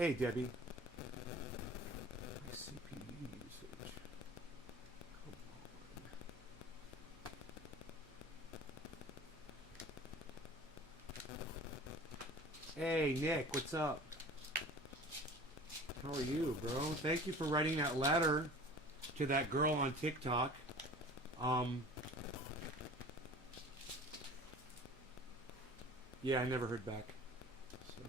Hey, Debbie. CPU usage. Hey, Nick, what's up? How are you, bro? Thank you for writing that letter to that girl on TikTok. Yeah, I never heard back. So.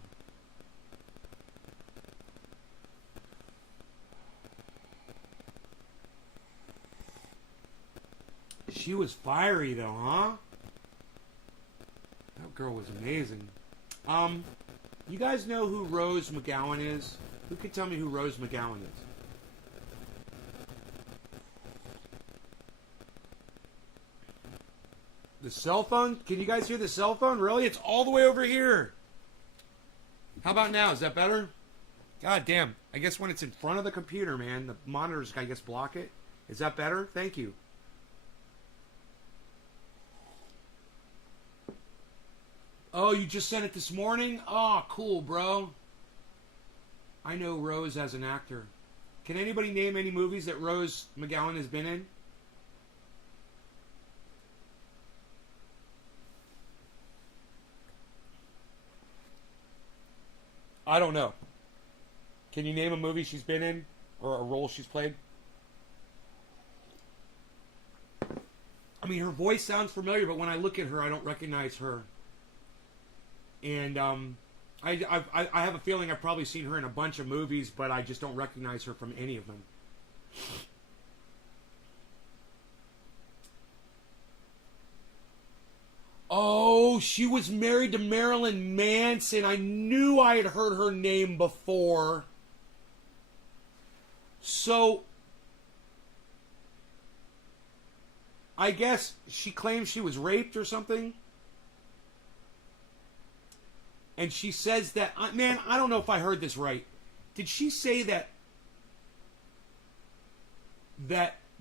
She was fiery though, huh? That girl was amazing. You guys know who Rose McGowan is? Who can tell me who Rose McGowan is? The cell phone? Can you guys hear the cell phone? Really? It's all the way over here. How about now? Is that better? God damn. I guess when it's in front of the computer, man, the monitors, I guess, block it. Is that better? Thank you. Oh, you just sent it this morning? Oh, cool, bro. I know Rose as an actor. Can anybody name any movies that Rose McGowan has been in? I don't know. Can you name a movie she's been in? Or a role she's played? I mean, her voice sounds familiar, but when I look at her, I don't recognize her. And I have a feeling I've probably seen her in a bunch of movies, but I just don't recognize her from any of them. Oh, she was married to Marilyn Manson. I knew I had heard her name before. So, I guess she claims she was raped or something. And she says that, man, I don't know if I heard this right. Did she say that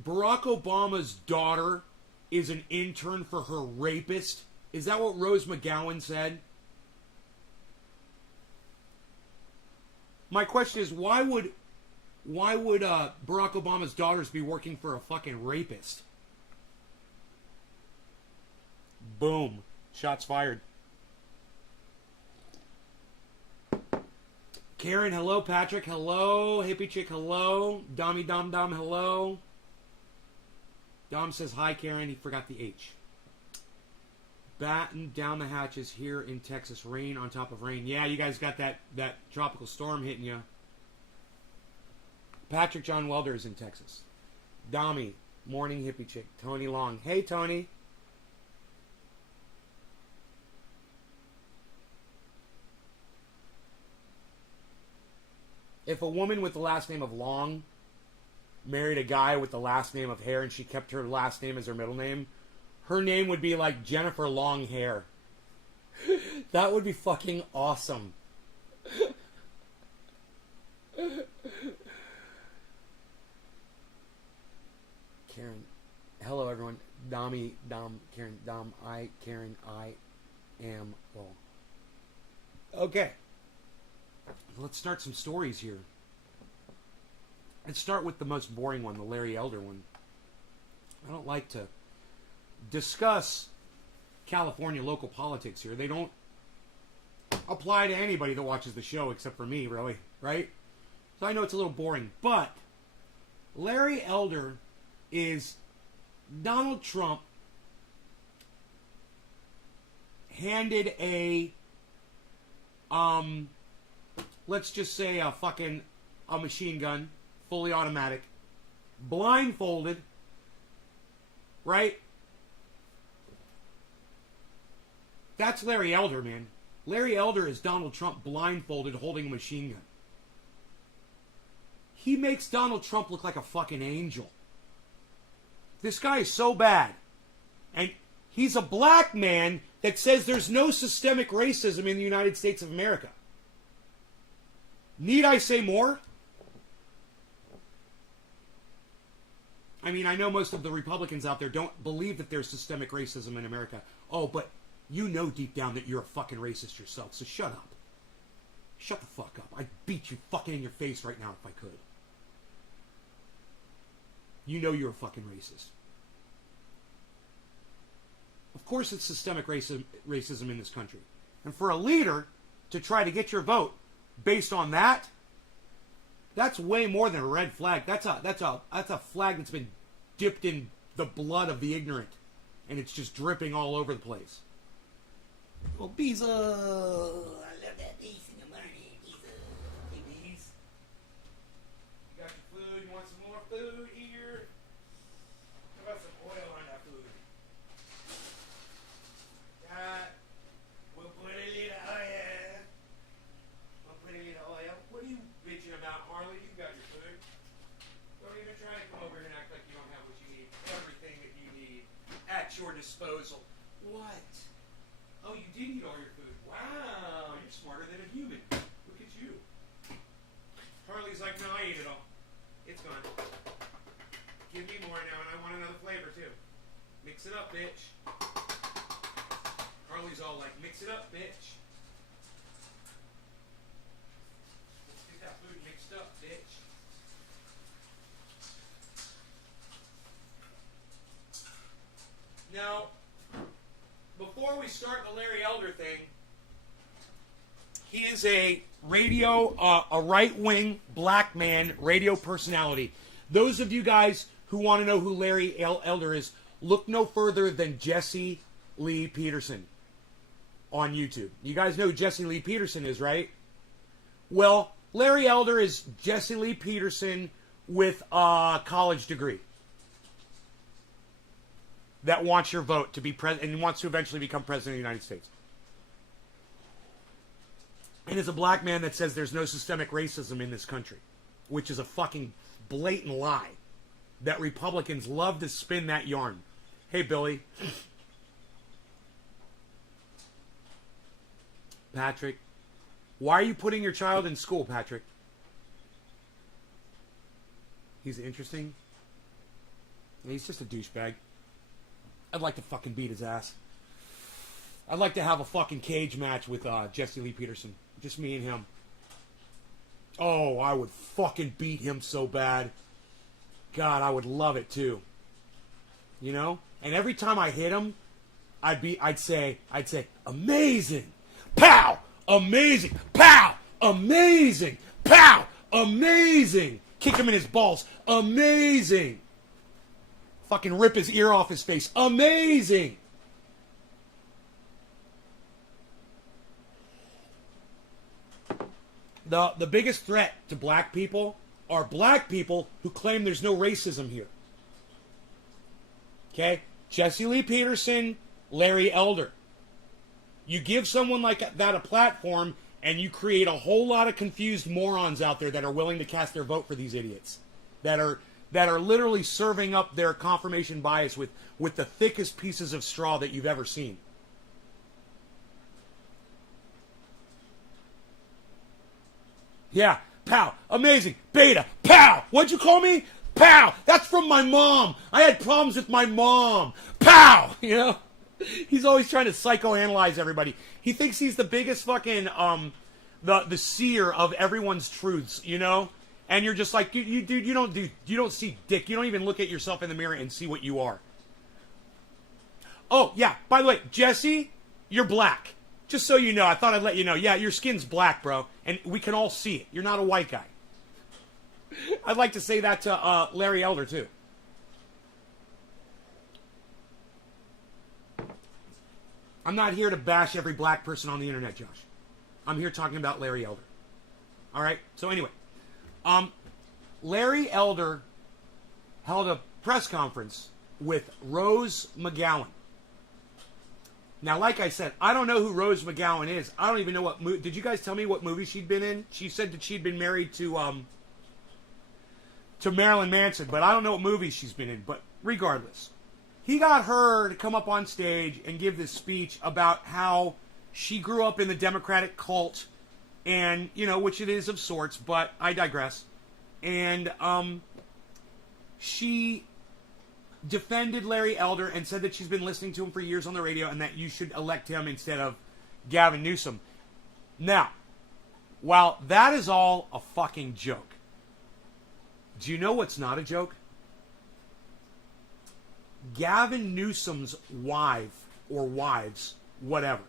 Barack Obama's daughter is an intern for her rapist? Is that what Rose McGowan said? My question is, why would Barack Obama's daughters be working for a fucking rapist? Boom. Shots fired. Karen, hello. Patrick, hello. Hippie Chick, hello. Dommy Dom Dom, hello. Dom says, hi, Karen. He forgot the H. Batten down the hatches here in Texas. Rain on top of rain. Yeah, you guys got that tropical storm hitting you. Patrick John Welder is in Texas. Dommy, morning hippie chick. Tony Long. Hey, Tony. If a woman with the last name of Long married a guy with the last name of Hair and she kept her last name as her middle name, her name would be like Jennifer Long Hair. That would be fucking awesome. Karen, hello everyone. Dommy, Dom, Karen, Dom, Karen, I am well. Okay. Let's start some stories here. Let's start with the most boring one, the Larry Elder one. I don't like to discuss California local politics here. They don't apply to anybody that watches the show except for me, really, right? So I know it's a little boring, but Larry Elder is Donald Trump handed a let's just say a machine gun, fully automatic, blindfolded, right? That's Larry Elder, man. Larry Elder is Donald Trump blindfolded holding a machine gun. He makes Donald Trump look like a fucking angel. This guy is so bad. And he's a black man that says there's no systemic racism in the United States of America. Need I say more? I mean, I know most of the Republicans out there don't believe that there's systemic racism in America. Oh, but you know deep down that you're a fucking racist yourself, so shut up. Shut the fuck up. I'd beat you fucking in your face right now if I could. You know you're a fucking racist. Of course it's systemic racism in this country. And for a leader to try to get your vote based on that, that's way more than a red flag. That's a flag that's been dipped in the blood of the ignorant. And it's just dripping all over the place. Well, Beeza. I love that beast in the morning. Beeza. Hey, Beez. You got your food? You want some more food here? How about some oil on that food? We'll put a little oil. We'll put a little oil. What are you bitching about, Harley? You got your food. Don't even try to come over here and act like you don't have what you need. Everything that you need at your disposal. What? Oh, you did eat all your food. Wow, you're smarter than a human. Look at you. Harley's like, no, I ate it all. It's gone. Give me more now, and I want another flavor, too. Mix it up, bitch. Harley's all like, mix it up, bitch. Let's get that food mixed up, bitch. Now, before we start the Larry Elder thing, he is a right-wing black man radio personality. Those of you guys who want to know who Larry Elder is, look no further than Jesse Lee Peterson on YouTube. You guys know who Jesse Lee Peterson is, right? Well, Larry Elder is Jesse Lee Peterson with a college degree that wants your vote to be president and wants to eventually become president of the United States. And is a black man that says there's no systemic racism in this country, which is a fucking blatant lie that Republicans love to spin that yarn. Hey, Billy. Patrick. Why are you putting your child in school, Patrick? He's interesting. He's just a douchebag. I'd like to fucking beat his ass. I'd like to have a fucking cage match with Jesse Lee Peterson. Just me and him. Oh, I would fucking beat him so bad. God, I would love it too. You know? And every time I hit him, I'd say, amazing. Pow! Amazing. Pow! Amazing. Pow! Amazing. Kick him in his balls. Amazing. Fucking rip his ear off his face. Amazing. The biggest threat to black people are black people who claim there's no racism here. Okay? Jesse Lee Peterson, Larry Elder. You give someone like that a platform, and you create a whole lot of confused morons out there that are willing to cast their vote for these idiots. That are literally serving up their confirmation bias with the thickest pieces of straw that you've ever seen. Yeah, pow, amazing, beta, pow, what'd you call me? Pow, that's from my mom. I had problems with my mom. Pow, you know? He's always trying to psychoanalyze everybody. He thinks he's the biggest fucking, the seer of everyone's truths, you know? And you're just like, dude, you don't see dick. You don't even look at yourself in the mirror and see what you are. Oh, yeah, by the way, Jesse, you're black. Just so you know, I thought I'd let you know. Yeah, your skin's black, bro. And we can all see it. You're not a white guy. I'd like to say that to Larry Elder, too. I'm not here to bash every black person on the internet, Josh. I'm here talking about Larry Elder. All right? So anyway, Larry Elder held a press conference with Rose McGowan. Now, like I said, I don't know who Rose McGowan is. I don't even know what movie. Did you guys tell me what movie she'd been in? She said that she'd been married to Marilyn Manson, but I don't know what movie she's been in. But regardless, he got her to come up on stage and give this speech about how she grew up in the Democratic cult, and, you know, which it is of sorts, but I digress. And she defended Larry Elder and said that she's been listening to him for years on the radio and that you should elect him instead of Gavin Newsom. Now, While that is all a fucking joke, do you know what's not a joke? Gavin Newsom's wife, or wives, whatever,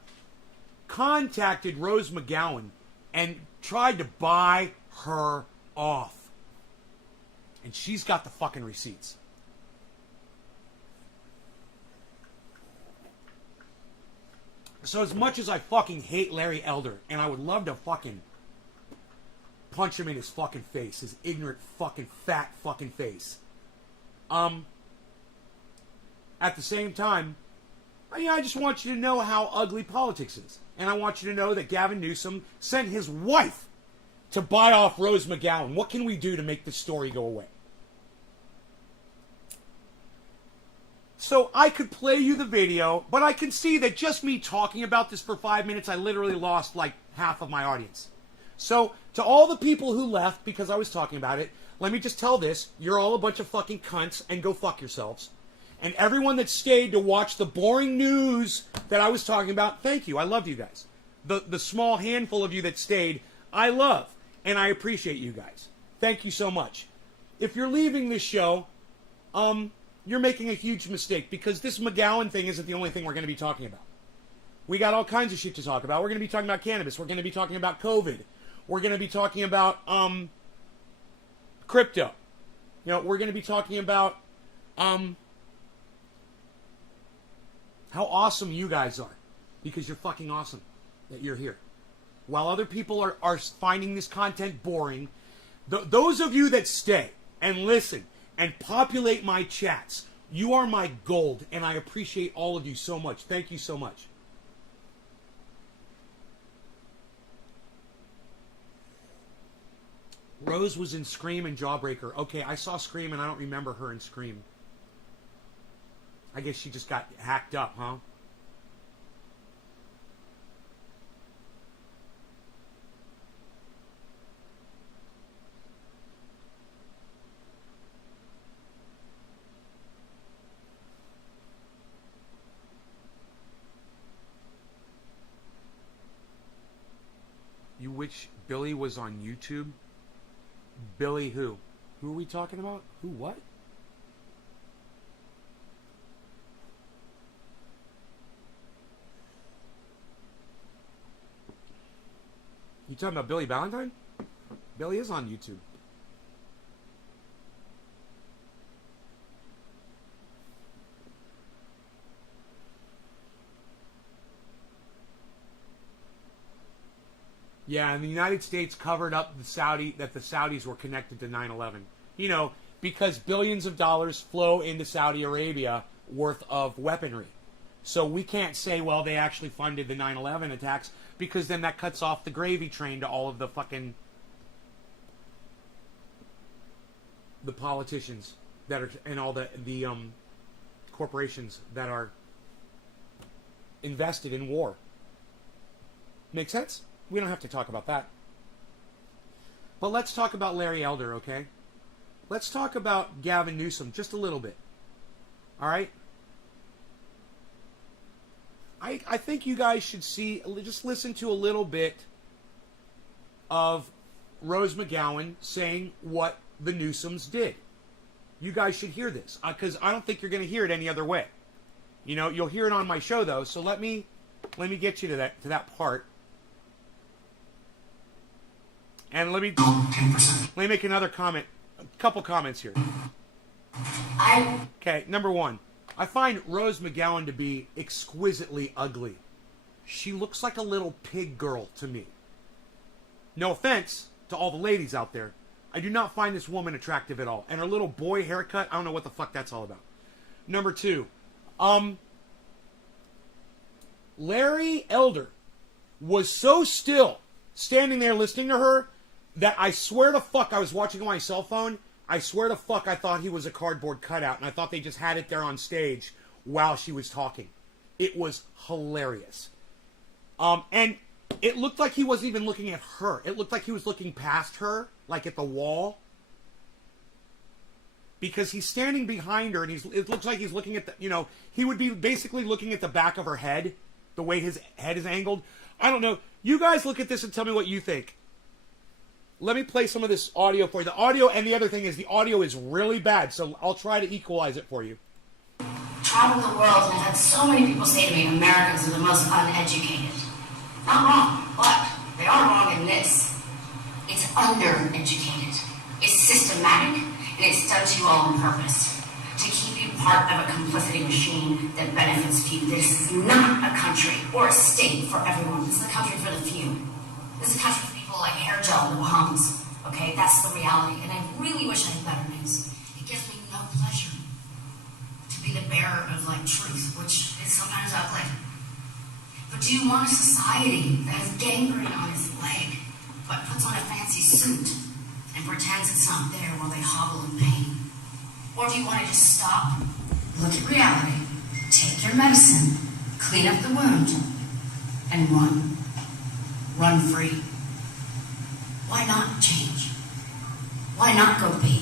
contacted Rose McGowan and tried to buy her off. And she's got the fucking receipts. So as much as I fucking hate Larry Elder, and I would love to fucking punch him in his fucking face, his ignorant fucking fat fucking face. At the same time, I just want you to know how ugly politics is. And I want you to know that Gavin Newsom sent his wife to buy off Rose McGowan. What can we do to make this story go away? So I could play you the video, but I can see that just me talking about this for 5 minutes, I literally lost like half of my audience. So to all the people who left because I was talking about it, let me just tell this. You're all a bunch of fucking cunts and go fuck yourselves. And everyone that stayed to watch the boring news that I was talking about, thank you. I love you guys. The small handful of you that stayed, I love. And I appreciate you guys. Thank you so much. If you're leaving this show, you're making a huge mistake because this McGowan thing isn't the only thing we're going to be talking about. We got all kinds of shit to talk about. We're going to be talking about cannabis. We're going to be talking about COVID. We're going to be talking about crypto. We're going to be talking about how awesome you guys are. Because you're fucking awesome that you're here. While other people are finding this content boring, those of you that stay and listen and populate my chats, you are my gold, and I appreciate all of you so much. Thank you so much. Rose was in Scream and Jawbreaker. Okay, I saw Scream, and I don't remember her in Scream. I guess she just got hacked up, huh? You wish Billy was on YouTube? Billy who? Who are we talking about? Who what? You talking about Billy Valentine? Billy is on YouTube. Yeah, and the United States covered up the Saudis were connected to 9/11. Because billions of dollars flow into Saudi Arabia worth of weaponry. So we can't say, well, they actually funded the 9/11 attacks, because then that cuts off the gravy train to all of the fucking the politicians that are and all the corporations that are invested in war. Make sense? We don't have to talk about that. But let's talk about Larry Elder, okay? Let's talk about Gavin Newsom just a little bit. All right? I think you guys should just listen to a little bit of Rose McGowan saying what the Newsoms did. You guys should hear this, because I don't think you're going to hear it any other way. You'll hear it on my show, though, so let me get you to that part. And let me make another comment, a couple comments here. Okay, number one, I find Rose McGowan to be exquisitely ugly. She looks like a little pig girl to me. No offense to all the ladies out there. I do not find this woman attractive at all. And her little boy haircut, I don't know what the fuck that's all about. Number two, Larry Elder was so still standing there listening to her that I swear to fuck I was watching on my cell phone. I swear to fuck I thought he was a cardboard cutout, and I thought they just had it there on stage while she was talking. It was hilarious. And it looked like he wasn't even looking at her. It looked like he was looking past her, like at the wall. Because he's standing behind her, and it looks like he's looking at the, he would be basically looking at the back of her head, the way his head is angled. I don't know. You guys look at this and tell me what you think. let me play some of this audio for you. The audio, and the other thing is the audio is really bad, so I'll try to equalize it for you. Traveled the world, and I've had so many people say to me, Americans are the most uneducated. Not wrong, but they are wrong in this. It's undereducated. It's systematic, and it's done to you all on purpose. To keep you part of a complicity machine that benefits few. This is not a country or a state for everyone. This is a country for the few. This is a country for people like hair gel in the Bahamas. Okay, that's the reality. And I really wish I had better news. It gives me no pleasure to be the bearer of like truth, which is sometimes ugly. But do you want a society that has gangrene on its leg, but puts on a fancy suit and pretends it's not there while they hobble in pain? Or do you want to just stop, look at reality, take your medicine, clean up the wound, and run? Run free. Why not change? Why not go big?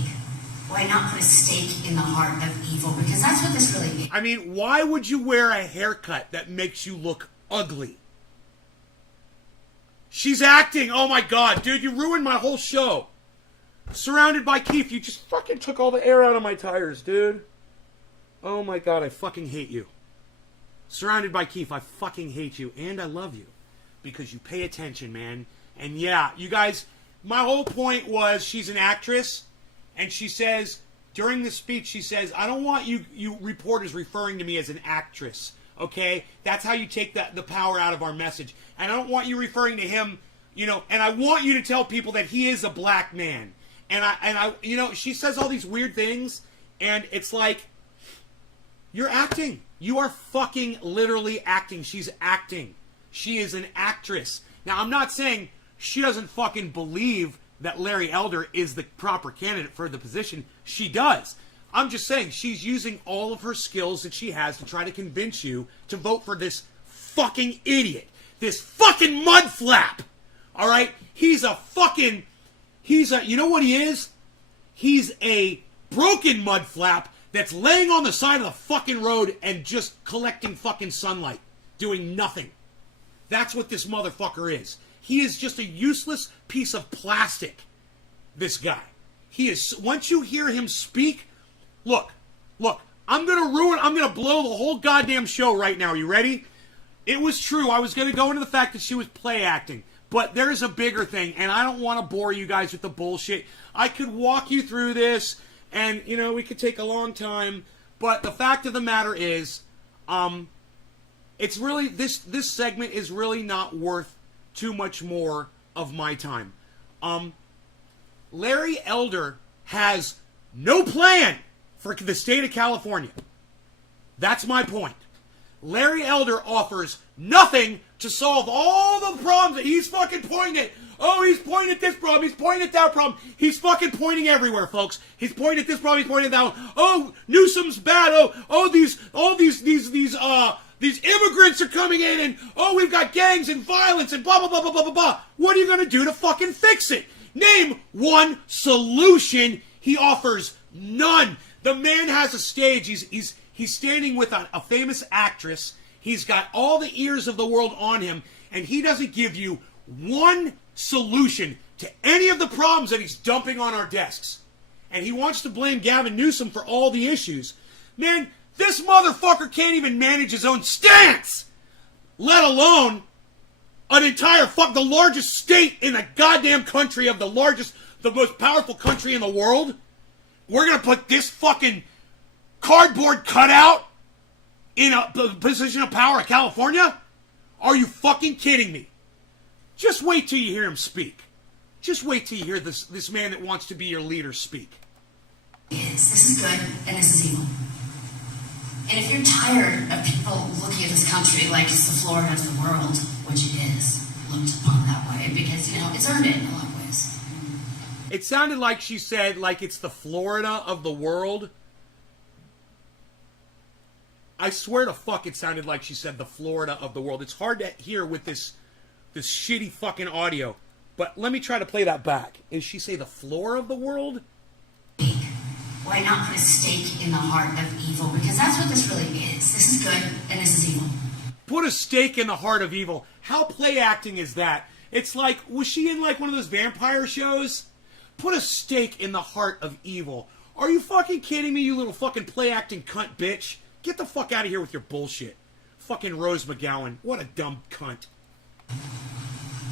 Why not put a stake in the heart of evil? Because that's what this really is. I mean, why would you wear a haircut that makes you look ugly? She's acting. Oh my god, dude, you ruined my whole show. Surrounded by Keith, you just fucking took all the air out of my tires, dude. Oh my god, I fucking hate you. Surrounded by Keith, I fucking hate you. And I love you. Because you pay attention, man. And yeah, you guys, my whole point was she's an actress. And she says, during the speech, she says, I don't want you reporters referring to me as an actress. Okay? That's how you take the power out of our message. And I don't want you referring to him, you know, and I want you to tell people that he is a black man. And I, you know, she says all these weird things, and it's like, you're acting. You are fucking literally acting. She's acting. She is an actress. Now, I'm not saying she doesn't fucking believe that Larry Elder is the proper candidate for the position. She does. I'm just saying she's using all of her skills that she has to try to convince you to vote for this fucking idiot. This fucking mudflap. All right? He's a, you know what he is? He's a broken mudflap that's laying on the side of the fucking road and just collecting fucking sunlight. Doing nothing. That's what this motherfucker is. He is just a useless piece of plastic. This guy. He is, once you hear him speak, look, I'm gonna blow the whole goddamn show right now. Are you ready? It was true. I was gonna go into the fact that she was play acting. But there's a bigger thing, and I don't want to bore you guys with the bullshit. I could walk you through this, and, you know, we could take a long time. But the fact of the matter is, it's really, this segment is really not worth too much more of my time. Larry Elder has no plan for the state of California. That's my point. Larry Elder offers nothing to solve all the problems that he's fucking pointing at. Oh, he's pointing at this problem. He's pointing at that problem. He's fucking pointing everywhere, folks. He's pointing at this problem. He's pointing at that one. Oh, Newsom's bad. These immigrants are coming in, and oh, we've got gangs and violence and blah blah blah blah blah blah blah. What are you gonna do to fucking fix it? Name one solution. He offers none. The man has a stage. He's standing with a famous actress. He's got all the ears of the world on him, and he doesn't give you one solution to any of the problems that he's dumping on our desks. And he wants to blame Gavin Newsom for all the issues. Man, this motherfucker can't even manage his own stance, let alone the largest state in the goddamn country of the most powerful country in the world. We're going to put this fucking cardboard cutout in a position of power in California? Are you fucking kidding me? Just wait till you hear him speak. Just wait till you hear this man that wants to be your leader speak. This is good and this is evil. And if you're tired of people looking at this country like it's the Florida of the world, which it is, looked upon that way, because, you know, it's earned it in a lot of ways. It sounded like she said, like it's the Florida of the world. I swear to fuck it sounded like she said the Florida of the world. It's hard to hear with this shitty fucking audio. But let me try to play that back. Did she say the floor of the world? Why not put a stake in the heart of evil? Because that's what this really is. This is good and this is evil. Put a stake in the heart of evil. How play acting is that? It's like, was she in like one of those vampire shows? Put a stake in the heart of evil. Are you fucking kidding me, you little fucking play-acting cunt bitch? Get the fuck out of here with your bullshit. Fucking Rose McGowan. What a dumb cunt.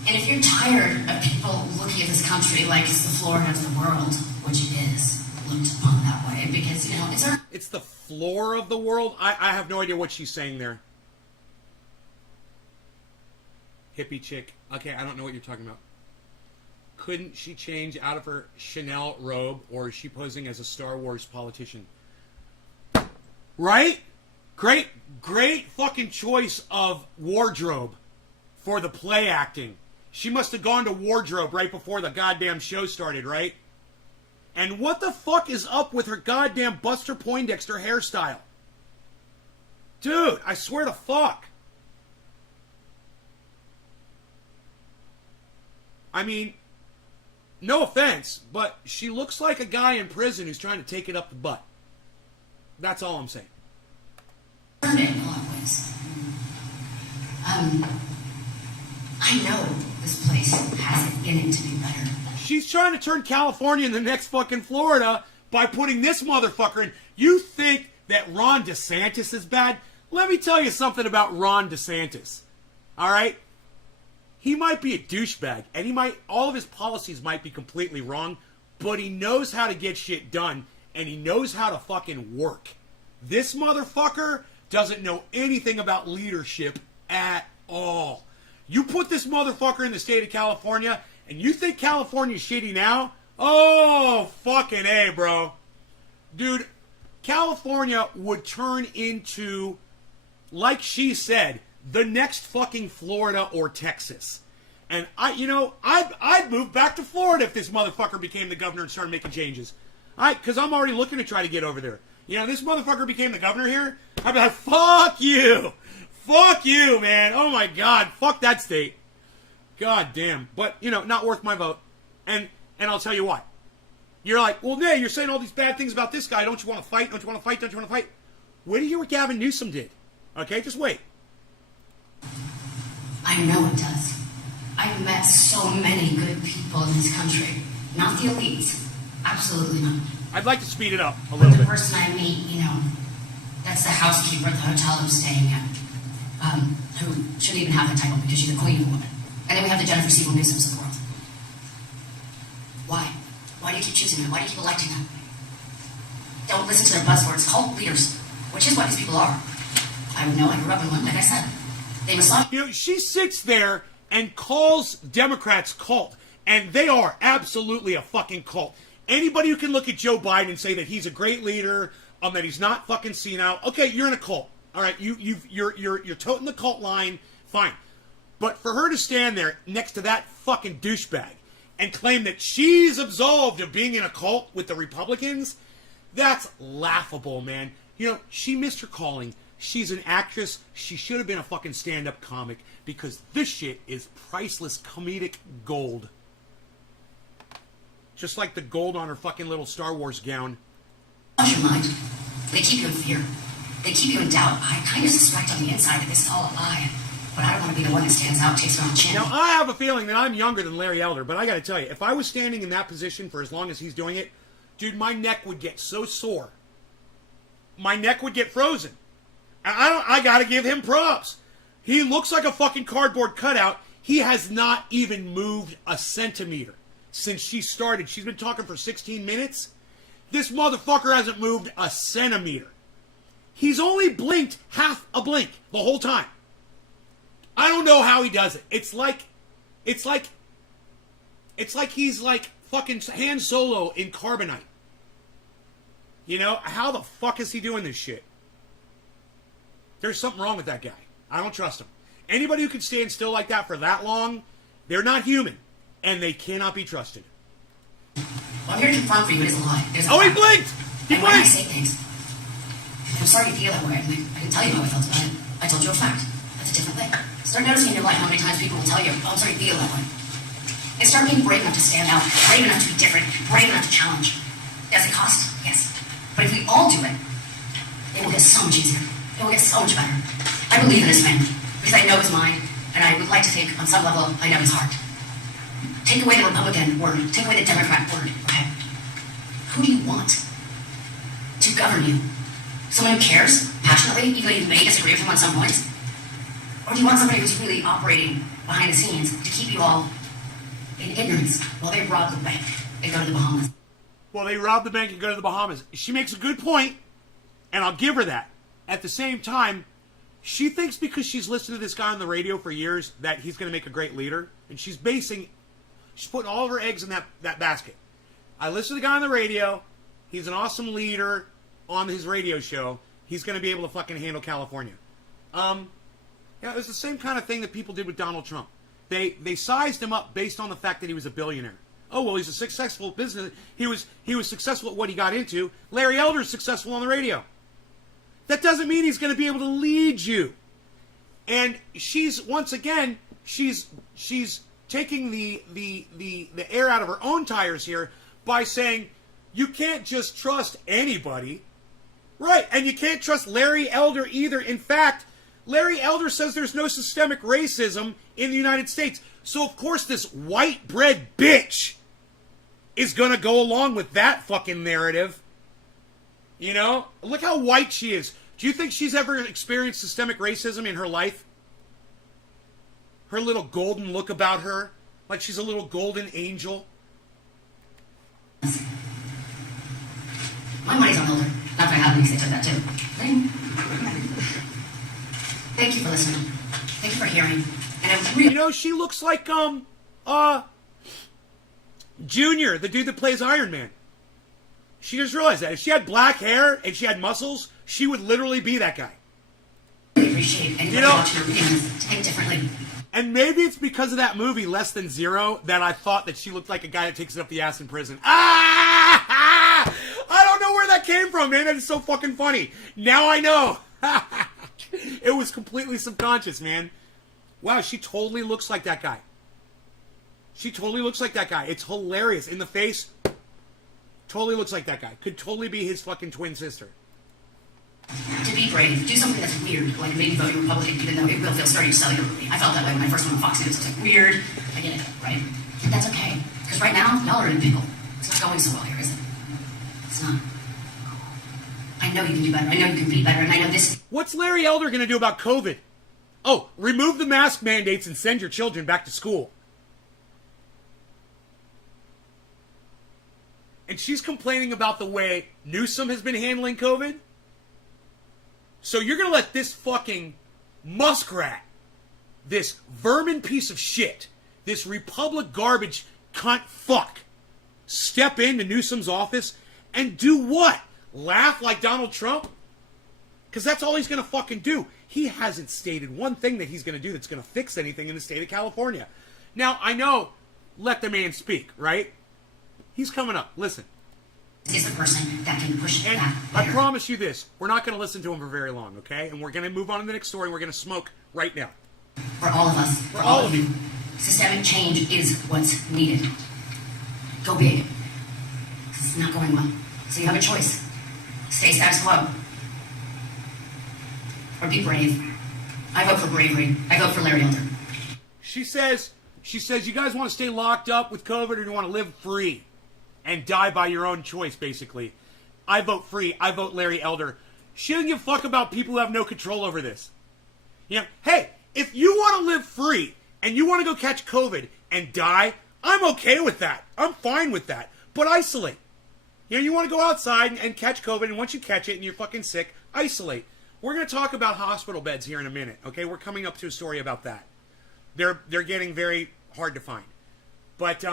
And if you're tired of people looking at this country like it's the Florida of the world, which it is, looked upon that way, because, you know, it's the floor of the world? I have no idea what she's saying there. Hippie chick. Okay, I don't know what you're talking about. Couldn't she change out of her Chanel robe, or is she posing as a Star Wars politician? Right? Great fucking choice of wardrobe for the play acting. She must have gone to wardrobe right before the goddamn show started, right? And what the fuck is up with her goddamn Buster Poindexter hairstyle? Dude, I swear to fuck. I mean, no offense, but she looks like a guy in prison who's trying to take it up the butt. That's all I'm saying. In a lot of ways. I know this place has it in it to be better. She's trying to turn California into the next fucking Florida by putting this motherfucker in. You think that Ron DeSantis is bad? Let me tell you something about Ron DeSantis. All right? He might be a douchebag, and all of his policies might be completely wrong, but he knows how to get shit done, and he knows how to fucking work. This motherfucker doesn't know anything about leadership at all. You put this motherfucker in the state of California, and you think California's shitty now? Oh, fucking A, bro. Dude, California would turn into, like she said, the next fucking Florida or Texas. And I'd move back to Florida if this motherfucker became the governor and started making changes. Because I'm already looking to try to get over there. You know, this motherfucker became the governor here, I'd be like, fuck you. Fuck you, man. Oh my God. Fuck that state. God damn. But, not worth my vote. And I'll tell you what. You're like, well, Nay, you're saying all these bad things about this guy. Don't you want to fight? Don't you want to fight? Don't you want to fight? Wait to hear what Gavin Newsom did. Okay, just wait. I know it does. I've met so many good people in this country. Not the elites. Absolutely not. I'd like to speed it up a But little the bit. person I meet, that's the housekeeper at the hotel I'm staying at. Who shouldn't even have that title because she's the queen of women. And then we have the Jennifer Siegel Newsoms of the world. Why? Why do you keep choosing them? Why do you keep electing them? Don't listen to their buzzwords. Cult leaders, which is what these people are. I would know. I grew up in one, like I said. They massage. She sits there and calls Democrats cult, and they are absolutely a fucking cult. Anybody who can look at Joe Biden and say that he's a great leader, that he's not fucking senile, okay, you're in a cult. All right, you're toting the cult line, fine. But for her to stand there next to that fucking douchebag and claim that she's absolved of being in a cult with the Republicans, that's laughable, man. She missed her calling. She's an actress. She should have been a fucking stand-up comic because this shit is priceless comedic gold. Just like the gold on her fucking little Star Wars gown. Your mind. They keep you in fear. They keep you in doubt. I kind of suspect on the inside that this is all a lie. But I don't want to be the one that stands out, takes it on the chin. Now, I have a feeling that I'm younger than Larry Elder, but I got to tell you, if I was standing in that position for as long as he's doing it, dude, my neck would get so sore. My neck would get frozen. I got to give him props. He looks like a fucking cardboard cutout. He has not even moved a centimeter since she started. She's been talking for 16 minutes. This motherfucker hasn't moved a centimeter. He's only blinked half a blink the whole time. I don't know how he does it. It's like he's like fucking Han Solo in Carbonite. How the fuck is he doing this shit? There's something wrong with that guy. I don't trust him. Anybody who can stand still like that for that long, they're not human, and they cannot be trusted. Well, I'm here to confirm for you it is a lie. He blinked! He and when I blinked! say things, I'm sorry you feel that way. I can tell you how I felt about it. I told you a fact. That's a different thing. Start noticing in your life how many times people will tell you, oh, I'm sorry you feel that way. And start being brave enough to stand out, brave enough to be different, brave enough to challenge. Does it cost? Yes. But if we all do it, it will get so much easier. It will get so much better. I believe in this man because I know his mind, and I would like to think, on some level, I know his heart. Take away the Republican word. Take away the Democrat word. Okay? Who do you want to govern you? Someone who cares passionately, even though you may disagree with him on some points? Or do you want somebody who's really operating behind the scenes to keep you all in ignorance while they rob the bank and go to the Bahamas? Well, they rob the bank and go to the Bahamas. She makes a good point, and I'll give her that. At the same time, she thinks because she's listened to this guy on the radio for years that he's going to make a great leader, and she's putting all of her eggs in that basket. I listen to the guy on the radio. He's an awesome leader on his radio show. He's going to be able to fucking handle California. It was the same kind of thing that people did with Donald Trump. They sized him up based on the fact that he was a billionaire. Oh, well, he's a successful business. He was successful at what he got into. Larry Elder's successful on the radio. That doesn't mean he's going to be able to lead you. And she's taking the air out of her own tires here by saying you can't just trust anybody. Right, and you can't trust Larry Elder either. In fact, Larry Elder says there's no systemic racism in the United States. So, of course, this white bread bitch is going to go along with that fucking narrative. You know? Look how white she is. Do you think she's ever experienced systemic racism in her life? Her little golden look about her, like she's a little golden angel. My money's on Elder. Not very happy because I took that too. Thank you for listening. Thank you for hearing. And I really... You know, she looks like, Junior, the dude that plays Iron Man. She just realized that. If she had black hair and she had muscles, she would literally be that guy. I really appreciate anybody watching your opinions to think differently. And maybe it's because of that movie, Less Than Zero, that I thought that she looked like a guy that takes it up the ass in prison. Ah! I don't know where that came from, man. That is so fucking funny. Now I know. It was completely subconscious, man. Wow, she totally looks like that guy. She totally looks like that guy. It's hilarious. In the face, totally looks like that guy. Could totally be his fucking twin sister. To be brave, do something that's weird, like maybe voting Republican, even though it will feel starting to cellularly. I felt that way when I first went on Fox News. I was like, weird. I get it, right? And that's okay. Because right now, y'all are in a pickle. It's not going so well here, is it? It's not. I know you can do better. I know you can be better. And I know this... What's Larry Elder going to do about COVID? Oh, remove the mask mandates and send your children back to school. And she's complaining about the way Newsom has been handling COVID? So you're going to let this fucking muskrat, this vermin piece of shit, this Republic garbage cunt fuck, step into Newsom's office and do what? Laugh like Donald Trump? Because that's all he's going to fucking do. He hasn't stated one thing that he's going to do that's going to fix anything in the state of California. Now, I know, let the man speak, right? He's coming up. Listen. Is the person that can push it back better. I promise you this. We're not going to listen to him for very long, okay? And we're going to move on to the next story. We're going to smoke right now. For all of us. For all of you. Systemic change is what's needed. Go big. Because it's not going well. So you have a choice. Stay status quo. Or be brave. I vote for bravery. I vote for Larry Elder. She says, you guys want to stay locked up with COVID or do you want to live free? And die by your own choice, basically. I vote free. I vote Larry Elder. She doesn't give a fuck about people who have no control over this. You know, hey, if you want to live free and you want to go catch COVID and die, I'm okay with that. I'm fine with that. But isolate. You know, you want to go outside and catch COVID, and once you catch it and you're fucking sick, isolate. We're going to talk about hospital beds here in a minute, okay? We're coming up to a story about that. They're getting very hard to find. But,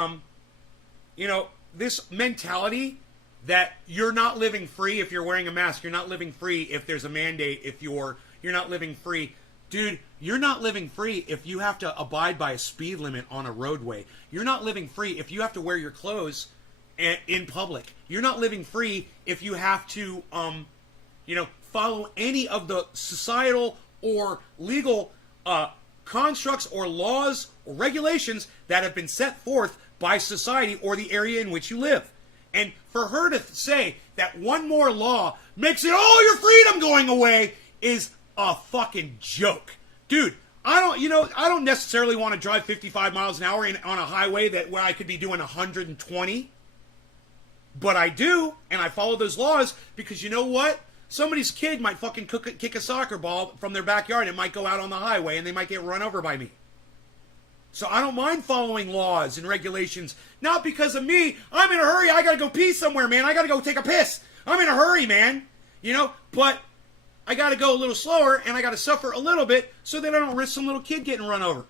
you know, this mentality that you're not living free if you're wearing a mask, you're not living free if there's a mandate, if you're not living free. Dude, you're not living free if you have to abide by a speed limit on a roadway. You're not living free if you have to wear your clothes in public. You're not living free if you have to, you know, follow any of the societal or legal constructs or laws or regulations that have been set forth by society or the area in which you live. And for her to say that one more law makes it all your freedom going away is a fucking joke. Dude, I don't necessarily want to drive 55 miles an hour on a highway where I could be doing 120. But I do, and I follow those laws because you know what? Somebody's kid might fucking kick a soccer ball from their backyard and it might go out on the highway and they might get run over by me. So I don't mind following laws and regulations. Not because of me. I'm in a hurry. I gotta go pee somewhere, man. I gotta go take a piss. I'm in a hurry, man. But I gotta go a little slower and I gotta suffer a little bit so that I don't risk some little kid getting run over.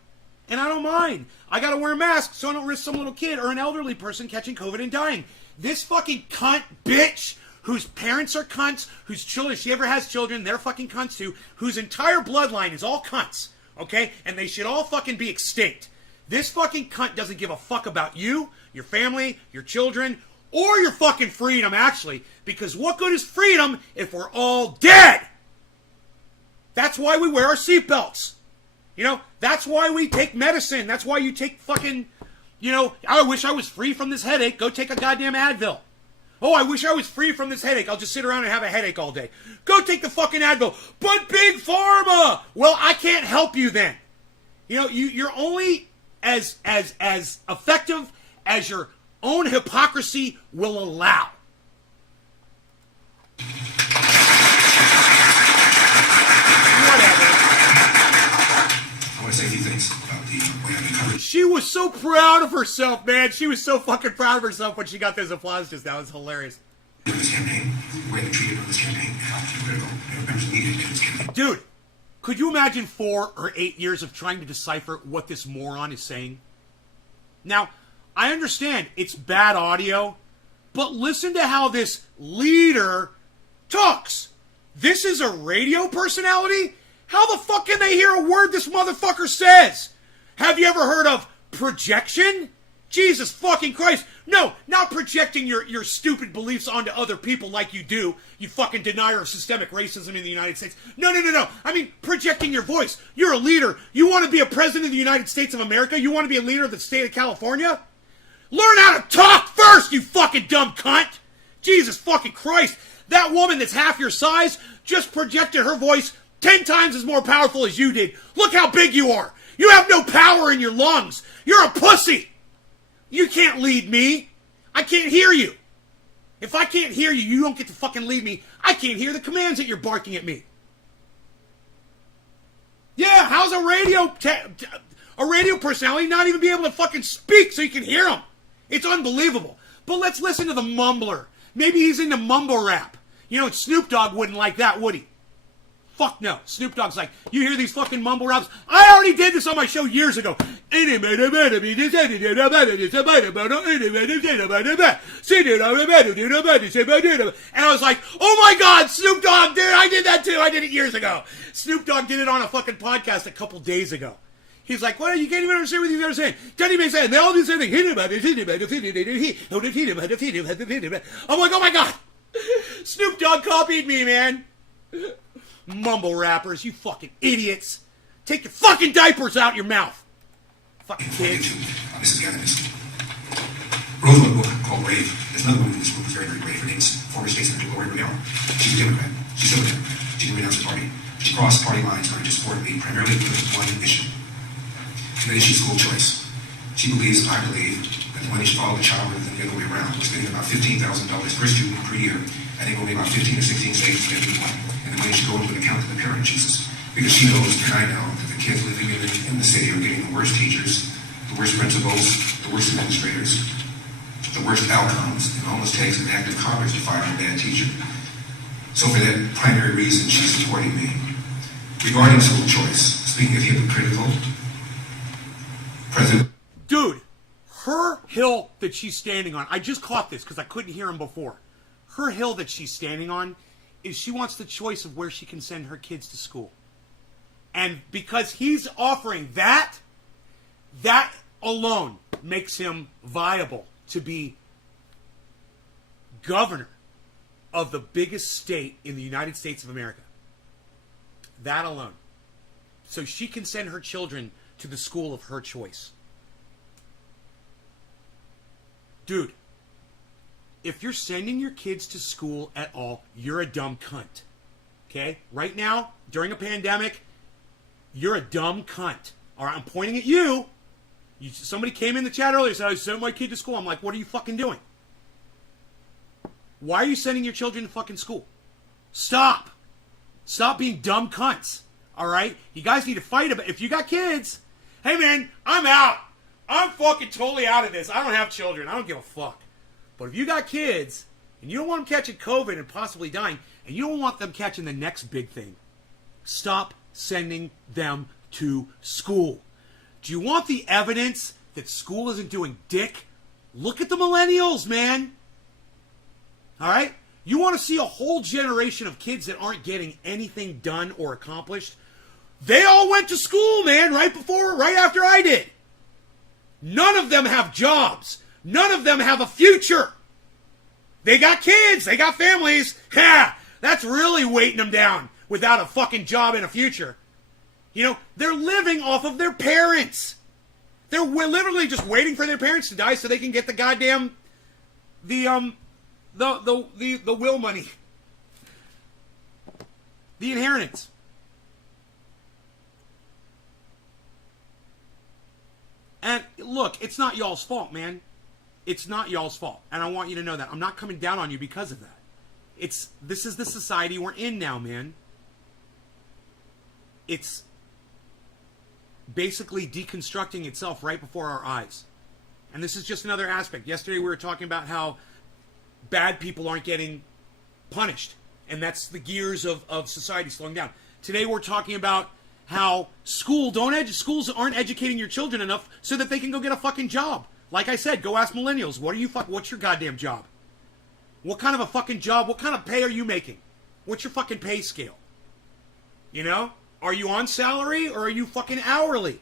And I don't mind. I gotta wear a mask so I don't risk some little kid or an elderly person catching COVID and dying. This fucking cunt bitch whose parents are cunts, whose children, if she ever has children, they're fucking cunts too, whose entire bloodline is all cunts, okay? And they should all fucking be extinct. This fucking cunt doesn't give a fuck about you, your family, your children, or your fucking freedom, actually. Because what good is freedom if we're all dead? That's why we wear our seatbelts. That's why we take medicine. That's why you take fucking, I wish I was free from this headache. Go take a goddamn Advil. Oh, I wish I was free from this headache. I'll just sit around and have a headache all day. Go take the fucking Advil. But Big Pharma! Well, I can't help you then. You're only as effective as your own hypocrisy will allow. Say a few things about the way I've been covered. She was so proud of herself, man. She was so fucking proud of herself when she got those applause just now. It was hilarious. This campaign, the way I've been treated on this campaign, how critical members needed in this campaign. Dude, could you imagine 4 or 8 years of trying to decipher what this moron is saying? Now, I understand it's bad audio, but listen to how this leader talks. This is a radio personality? How the fuck can they hear a word this motherfucker says? Have you ever heard of projection? Jesus fucking Christ. No, not projecting your stupid beliefs onto other people like you do, you fucking denier of systemic racism in the United States. No. I mean, projecting your voice. You're a leader. You want to be a president of the United States of America? You want to be a leader of the state of California? Learn how to talk first, you fucking dumb cunt. Jesus fucking Christ. That woman that's half your size just projected her voice 10 times as more powerful as you did. Look how big you are. You have no power in your lungs. You're a pussy. You can't lead me. I can't hear you. If I can't hear you, you don't get to fucking lead me. I can't hear the commands that you're barking at me. Yeah, how's a radio personality not even be able to fucking speak so you can hear him? It's unbelievable. But let's listen to the mumbler. Maybe he's into mumble rap. Snoop Dogg wouldn't like that, would he? Fuck no. Snoop Dogg's like, you hear these fucking mumble raps? I already did this on my show years ago. And I was like, oh my God, Snoop Dogg, dude, I did that too. I did it years ago. Snoop Dogg did it on a fucking podcast a couple days ago. He's like, what? You can't even understand what these guys are saying. Can't even say it. They all do the same thing. I'm like, oh my God. Snoop Dogg copied me, man. Mumble rappers, you fucking idiots. Take your fucking diapers out your mouth. Fucking kids. Mrs. Gannabis. Wrote a book called Brave. There's another woman in this room who's very, very brave. Her name's former State Senator Gloria Romero. She's a Democrat. She's still a Democrat. She can renounce the party. She crossed party lines in order to support a primarily one issue. And that issue is school choice. She believes, I believe, that the money should follow the child rather than the other way around. We're spending about $15,000 per student per year. I think only about 15 or 16 states spending money. And the money should go into an account of the parent chooses. Because she knows, and I know, that the kids living in the city are getting the worst teachers, the worst principals, the worst administrators, the worst outcomes. It almost takes an act of Congress to fire a bad teacher. So for that primary reason, she's supporting me. Regarding school choice, speaking of hypocritical, President... Dude, her hill that she's standing on, I just caught this because I couldn't hear him before. Her hill that she's standing on is she wants the choice of where she can send her kids to school. And because he's offering that, that alone makes him viable to be governor of the biggest state in the United States of America. That alone. So she can send her children to the school of her choice. Dude, if you're sending your kids to school at all, you're a dumb cunt. Okay? Right now, during a pandemic, you're a dumb cunt. All right, I'm pointing at you. Somebody came in the chat earlier and said, I sent my kid to school. I'm like, what are you fucking doing? Why are you sending your children to fucking school? Stop. Stop being dumb cunts. All right? You guys need to fight about it. If you got kids, hey, man, I'm out. I'm fucking totally out of this. I don't have children. I don't give a fuck. But if you got kids, and you don't want them catching COVID and possibly dying, and you don't want them catching the next big thing, stop sending them to school. Do you want the evidence that school isn't doing dick? Look at the millennials, man. All right? You want to see a whole generation of kids that aren't getting anything done or accomplished? They all went to school, man, right after I did. None of them have jobs. None of them have a future. They got kids. They got families. Yeah, that's really weighting them down without a fucking job and a future. You know, they're living off of their parents. They're literally just waiting for their parents to die so they can get the goddamn the will money, the inheritance. And look, it's not y'all's fault, man. It's not y'all's fault, and I want you to know that. I'm not coming down on you because of that. This is the society we're in now, man. It's basically deconstructing itself right before our eyes. And this is just another aspect. Yesterday we were talking about how bad people aren't getting punished, and that's the gears of society slowing down. Today we're talking about how schools aren't educating your children enough so that they can go get a fucking job. Like I said, go ask millennials, what's your goddamn job? What kind of a fucking job, what kind of pay are you making? What's your fucking pay scale? You know? Are you on salary or are you fucking hourly?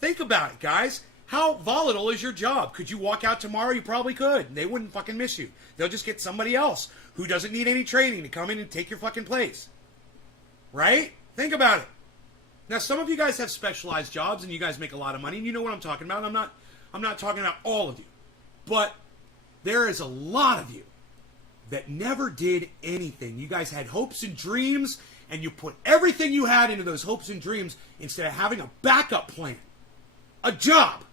Think about it, guys. How volatile is your job? Could you walk out tomorrow? You probably could. They wouldn't fucking miss you. They'll just get somebody else who doesn't need any training to come in and take your fucking place. Right? Think about it. Now, some of you guys have specialized jobs and you guys make a lot of money and you know what I'm talking about. I'm not talking about all of you. But there is a lot of you that never did anything. You guys had hopes and dreams and you put everything you had into those hopes and dreams instead of having a backup plan, a job,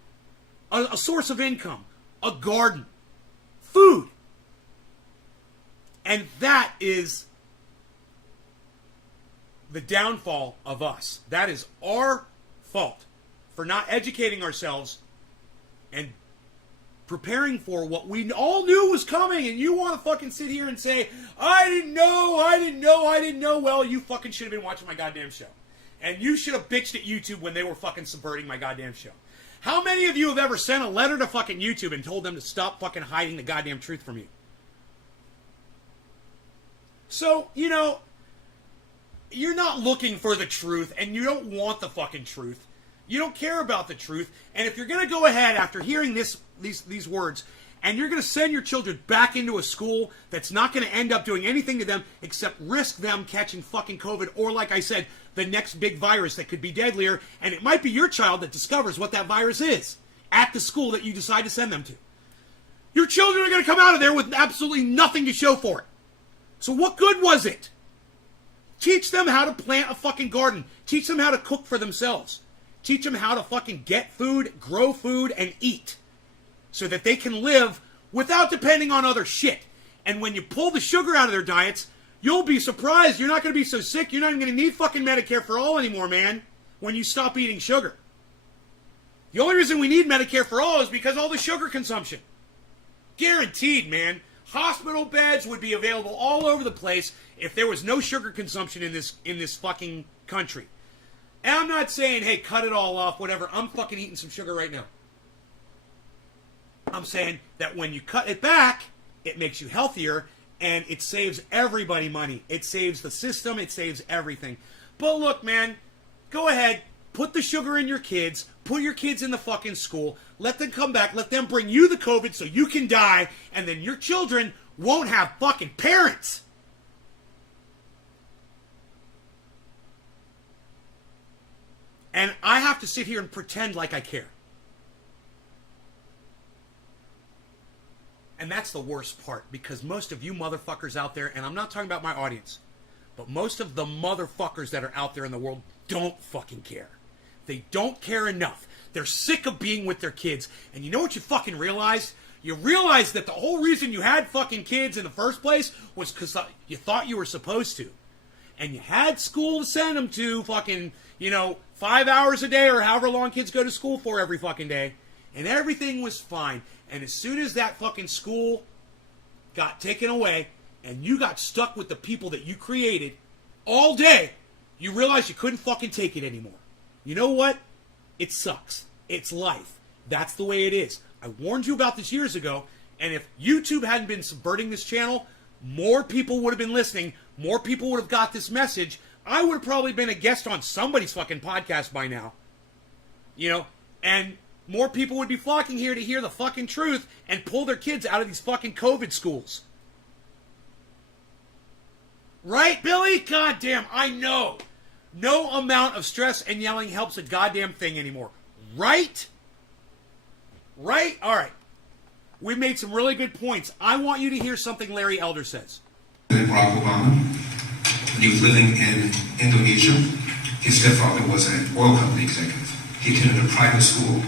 a source of income, a garden, food. And that is the downfall of us. That is our fault for not educating ourselves and preparing for what we all knew was coming. And you want to fucking sit here and say, I didn't know. Well, you fucking should have been watching my goddamn show. And you should have bitched at YouTube when they were fucking subverting my goddamn show. How many of you have ever sent a letter to fucking YouTube and told them to stop fucking hiding the goddamn truth from you? So, you know, you're not looking for the truth, and you don't want the fucking truth. You don't care about the truth. And if you're going to go ahead after hearing these words, and you're going to send your children back into a school that's not going to end up doing anything to them except risk them catching fucking COVID, or like I said, the next big virus that could be deadlier, and it might be your child that discovers what that virus is at the school that you decide to send them to. Your children are going to come out of there with absolutely nothing to show for it. So what good was it? Teach them how to plant a fucking garden. Teach them how to cook for themselves. Teach them how to fucking get food, grow food, and eat. So that they can live without depending on other shit. And when you pull the sugar out of their diets, you'll be surprised. You're not going to be so sick. You're not even going to need fucking Medicare for all anymore, man, when you stop eating sugar. The only reason we need Medicare for all is because of all the sugar consumption. Guaranteed, man. Hospital beds would be available all over the place if there was no sugar consumption in this fucking country. And I'm not saying, hey, cut it all off, whatever. I'm fucking eating some sugar right now. I'm saying that when you cut it back, it makes you healthier, and it saves everybody money. It saves the system. It saves everything. But look, man, go ahead. Put the sugar in your kids. Put your kids in the fucking school. Let them come back. Let them bring you the COVID so you can die, and then your children won't have fucking parents. And I have to sit here and pretend like I care. And that's the worst part, because most of you motherfuckers out there, and I'm not talking about my audience, But most of the motherfuckers that are out there in the world don't fucking care. They don't care enough. They're sick of being with their kids. And you know what you fucking realized? You realized that the whole reason you had fucking kids in the first place was because you thought you were supposed to. And you had school to send them to fucking, 5 hours a day or however long kids go to school for every fucking day. And everything was fine. And as soon as that fucking school got taken away and you got stuck with the people that you created all day, you realized you couldn't fucking take it anymore. You know what? It sucks. It's life. That's the way it is. I warned you about this years ago, and if YouTube hadn't been subverting this channel, more people would have been listening, more people would have got this message. I would have probably been a guest on somebody's fucking podcast by now. And more people would be flocking here to hear the fucking truth and pull their kids out of these fucking COVID schools. Right, Billy? Goddamn, I know. No amount of stress and yelling helps a goddamn thing anymore. Right? Right? All right. We made some really good points. I want you to hear something Larry Elder says. Barack Obama, when he was living in Indonesia, his stepfather was an oil company executive. He attended a private school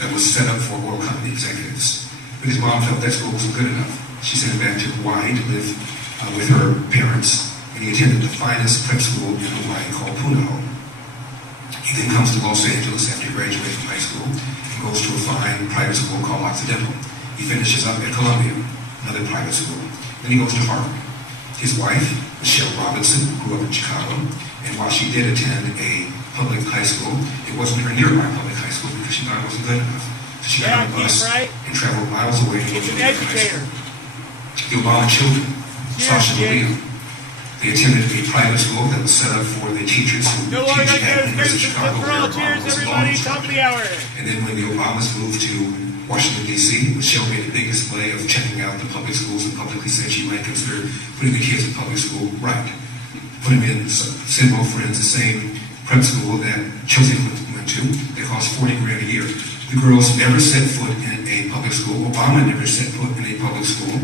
that was set up for oil company executives. But his mom felt that school wasn't good enough. She sent him back to Hawaii to live with her parents. And he attended the finest prep school in Hawaii called Punahou. He then comes to Los Angeles after he graduates from high school and goes to a fine private school called Occidental. He finishes up at Columbia, another private school. Then he goes to Harvard. His wife, Michelle Robinson, grew up in Chicago, and while she did attend a public high school, it wasn't her nearby public high school because she thought it wasn't good enough. So she got on a bus and traveled miles away to go to a high school. The Obama children, Sasha and Liam, they attended a private school that was set up for the teachers who teach at the University of Chicago. Cheers, everybody. Top of the hour. And then when the Obamas moved to Washington, D.C., Michelle made a big display of checking out the public schools and publicly said she might consider putting the kids in public school right. Put them in, send both friends, the same prep school that Chelsea went to. They cost $40,000 a year. The girls never set foot in a public school. Obama never set foot in a public school.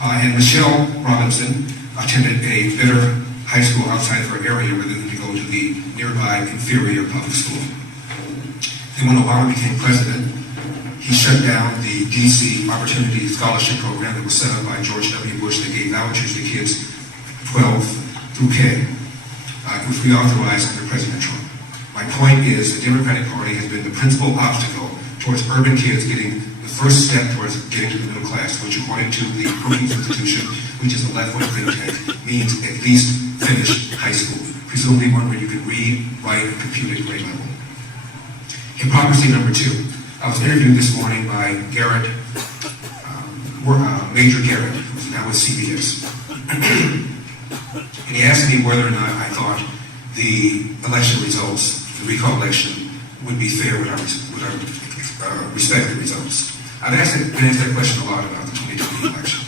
And Michelle Robinson attended a better high school outside of her area rather than to go to the nearby inferior public school. Then when Obama became president, he shut down the D.C. Opportunity Scholarship Program that was set up by George W. Bush that gave vouchers to kids 12 through K. It was reauthorized under President Trump. My point is the Democratic Party has been the principal obstacle towards urban kids getting the first step towards getting to the middle class, which according to the Brookings Institution, which is a left-wing think tank, means at least finish high school, presumably one where you can read, write, and compute at grade level. Hypocrisy number 2. I was interviewed this morning by Garrett, Major Garrett, who's now with CBS. And he asked me whether or not I thought the election results, the recall election, would be fair with our respective results. I've been asked that question a lot about the 2020 election.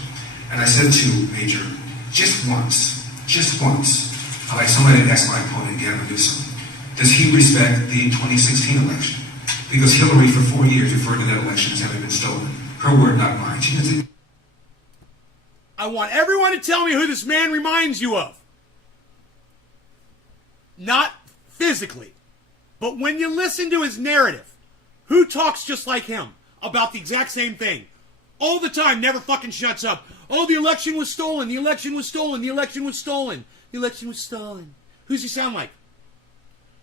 And I said to Major, just once, I'd like somebody to ask my opponent, Gavin Newsom, does he respect the 2016 election? Because Hillary, for 4 years, referred to that election as having been stolen. Her word, not mine. She doesn't. I want everyone to tell me who this man reminds you of. Not physically, but when you listen to his narrative, who talks just like him about the exact same thing? All the time, never fucking shuts up. Oh, the election was stolen, the election was stolen, the election was stolen, the election was stolen. Who does he sound like?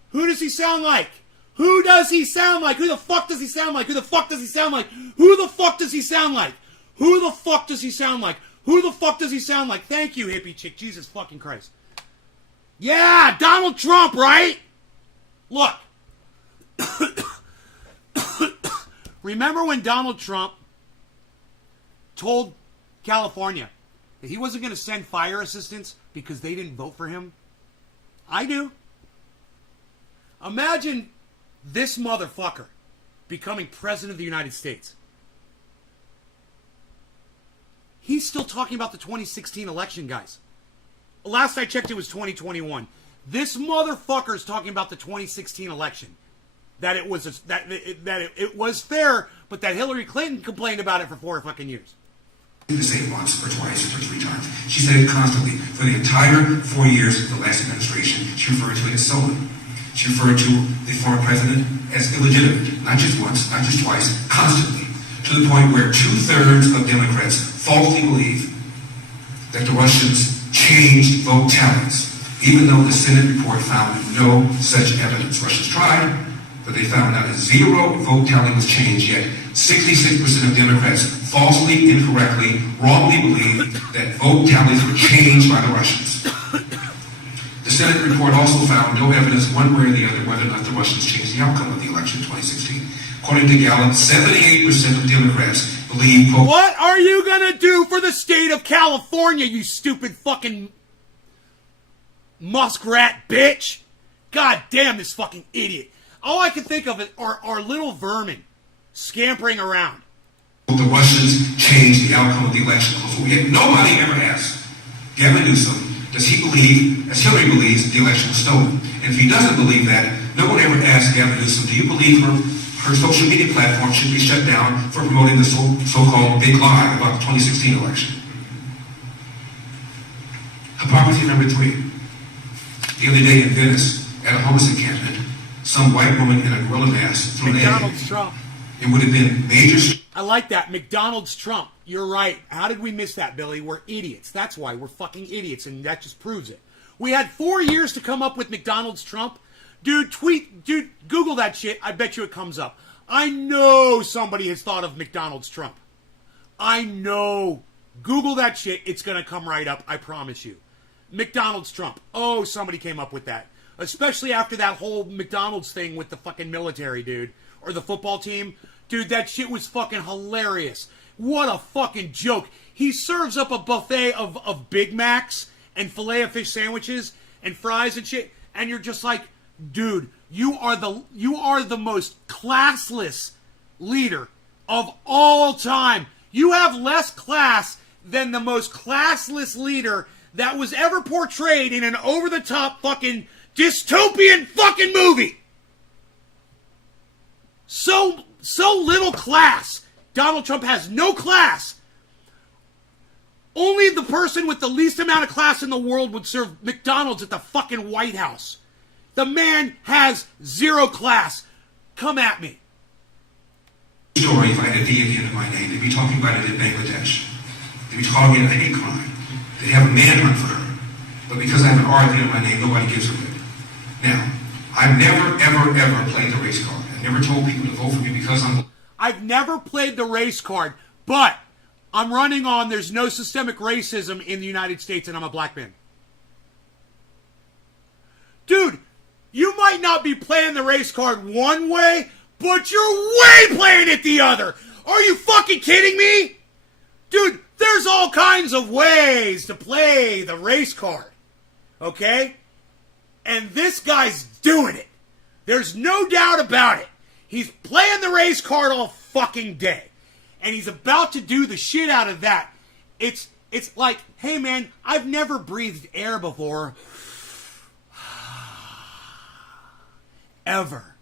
Who does he sound like? Who does he sound like? Who the fuck does he sound like? Who the fuck does he sound like? Who the fuck does he sound like? Who the fuck does he sound like? Who the fuck does he sound like? Thank you, hippie chick. Jesus fucking Christ. Yeah, Donald Trump, right? Look. Remember when Donald Trump told California that he wasn't going to send fire assistance because they didn't vote for him? I do. Imagine this motherfucker becoming president of the United States. He's still talking about the 2016 election, guys. Last I checked, it was 2021. This motherfucker is talking about the 2016 election. That it was it was fair, but that Hillary Clinton complained about it for 4 fucking years. to say it once or twice or 3 times. She said it constantly. For the entire 4 years of the last administration, she referred to it as stolen. She referred to the former president as illegitimate, not just once, not just twice, constantly, to the point where 2/3 of Democrats falsely believe that the Russians changed vote tallies, even though the Senate report found no such evidence. Russians tried, but they found not a 0 vote tally was changed yet. 66% of Democrats falsely, incorrectly, wrongly believe that vote tallies were changed by the Russians. The Senate report also found no evidence one way or the other whether or not the Russians changed the outcome of the election in 2016. According to Gallup, 78% of Democrats believe, quote, what are you gonna do for the state of California, you stupid fucking muskrat bitch? God damn this fucking idiot. All I can think of are little vermin scampering around. The Russians changed the outcome of the election. Yet nobody ever asked Gavin Newsom, does he believe, as Hillary believes, the election was stolen? And if he doesn't believe that, no one ever asked Gavin Newsom, do you believe her social media platform should be shut down for promoting the so-called big lie about the 2016 election? Hypocrisy number 3. The other day in Venice, at a homeless encampment, some white woman in a gorilla mask threw an egg. McDonald's Trump. It would have been major. I like that. McDonald's Trump. You're right. How did we miss that, Billy? We're idiots. That's why. We're fucking idiots, and that just proves it. We had 4 years to come up with McDonald's Trump. Dude, Google that shit. I bet you it comes up. I know somebody has thought of McDonald's Trump. I know. Google that shit. It's going to come right up. I promise you. McDonald's Trump. Oh, somebody came up with that. Especially after that whole McDonald's thing with the fucking military, dude. Or the football team. Dude, that shit was fucking hilarious. What a fucking joke. He serves up a buffet of Big Macs and Filet-O-Fish sandwiches and fries and shit. And you're just like, dude, you are the most classless leader of all time. You have less class than the most classless leader that was ever portrayed in an over-the-top fucking dystopian fucking movie. So little class. Donald Trump has no class. Only the person with the least amount of class in the world would serve McDonald's at the fucking White House. The man has 0 class. Come at me. Story if I had a D at the end of my name. They'd be talking about it in Bangladesh. They'd be calling it a hate crime. They'd have a manhunt for her. But because I have an R at the end of my name, nobody gives a rip. Now, I've never, ever, ever played the race card. I've never told people to vote for me because I'm... I've never played the race card, but I'm running on there's no systemic racism in the United States and I'm a black man. Dude, you might not be playing the race card one way, but you're way playing it the other. Are you fucking kidding me? Dude, there's all kinds of ways to play the race card. Okay? And this guy's doing it. There's no doubt about it. He's playing the race card all fucking day. And he's about to do the shit out of that. It's like, hey man, I've never breathed air before. Ever.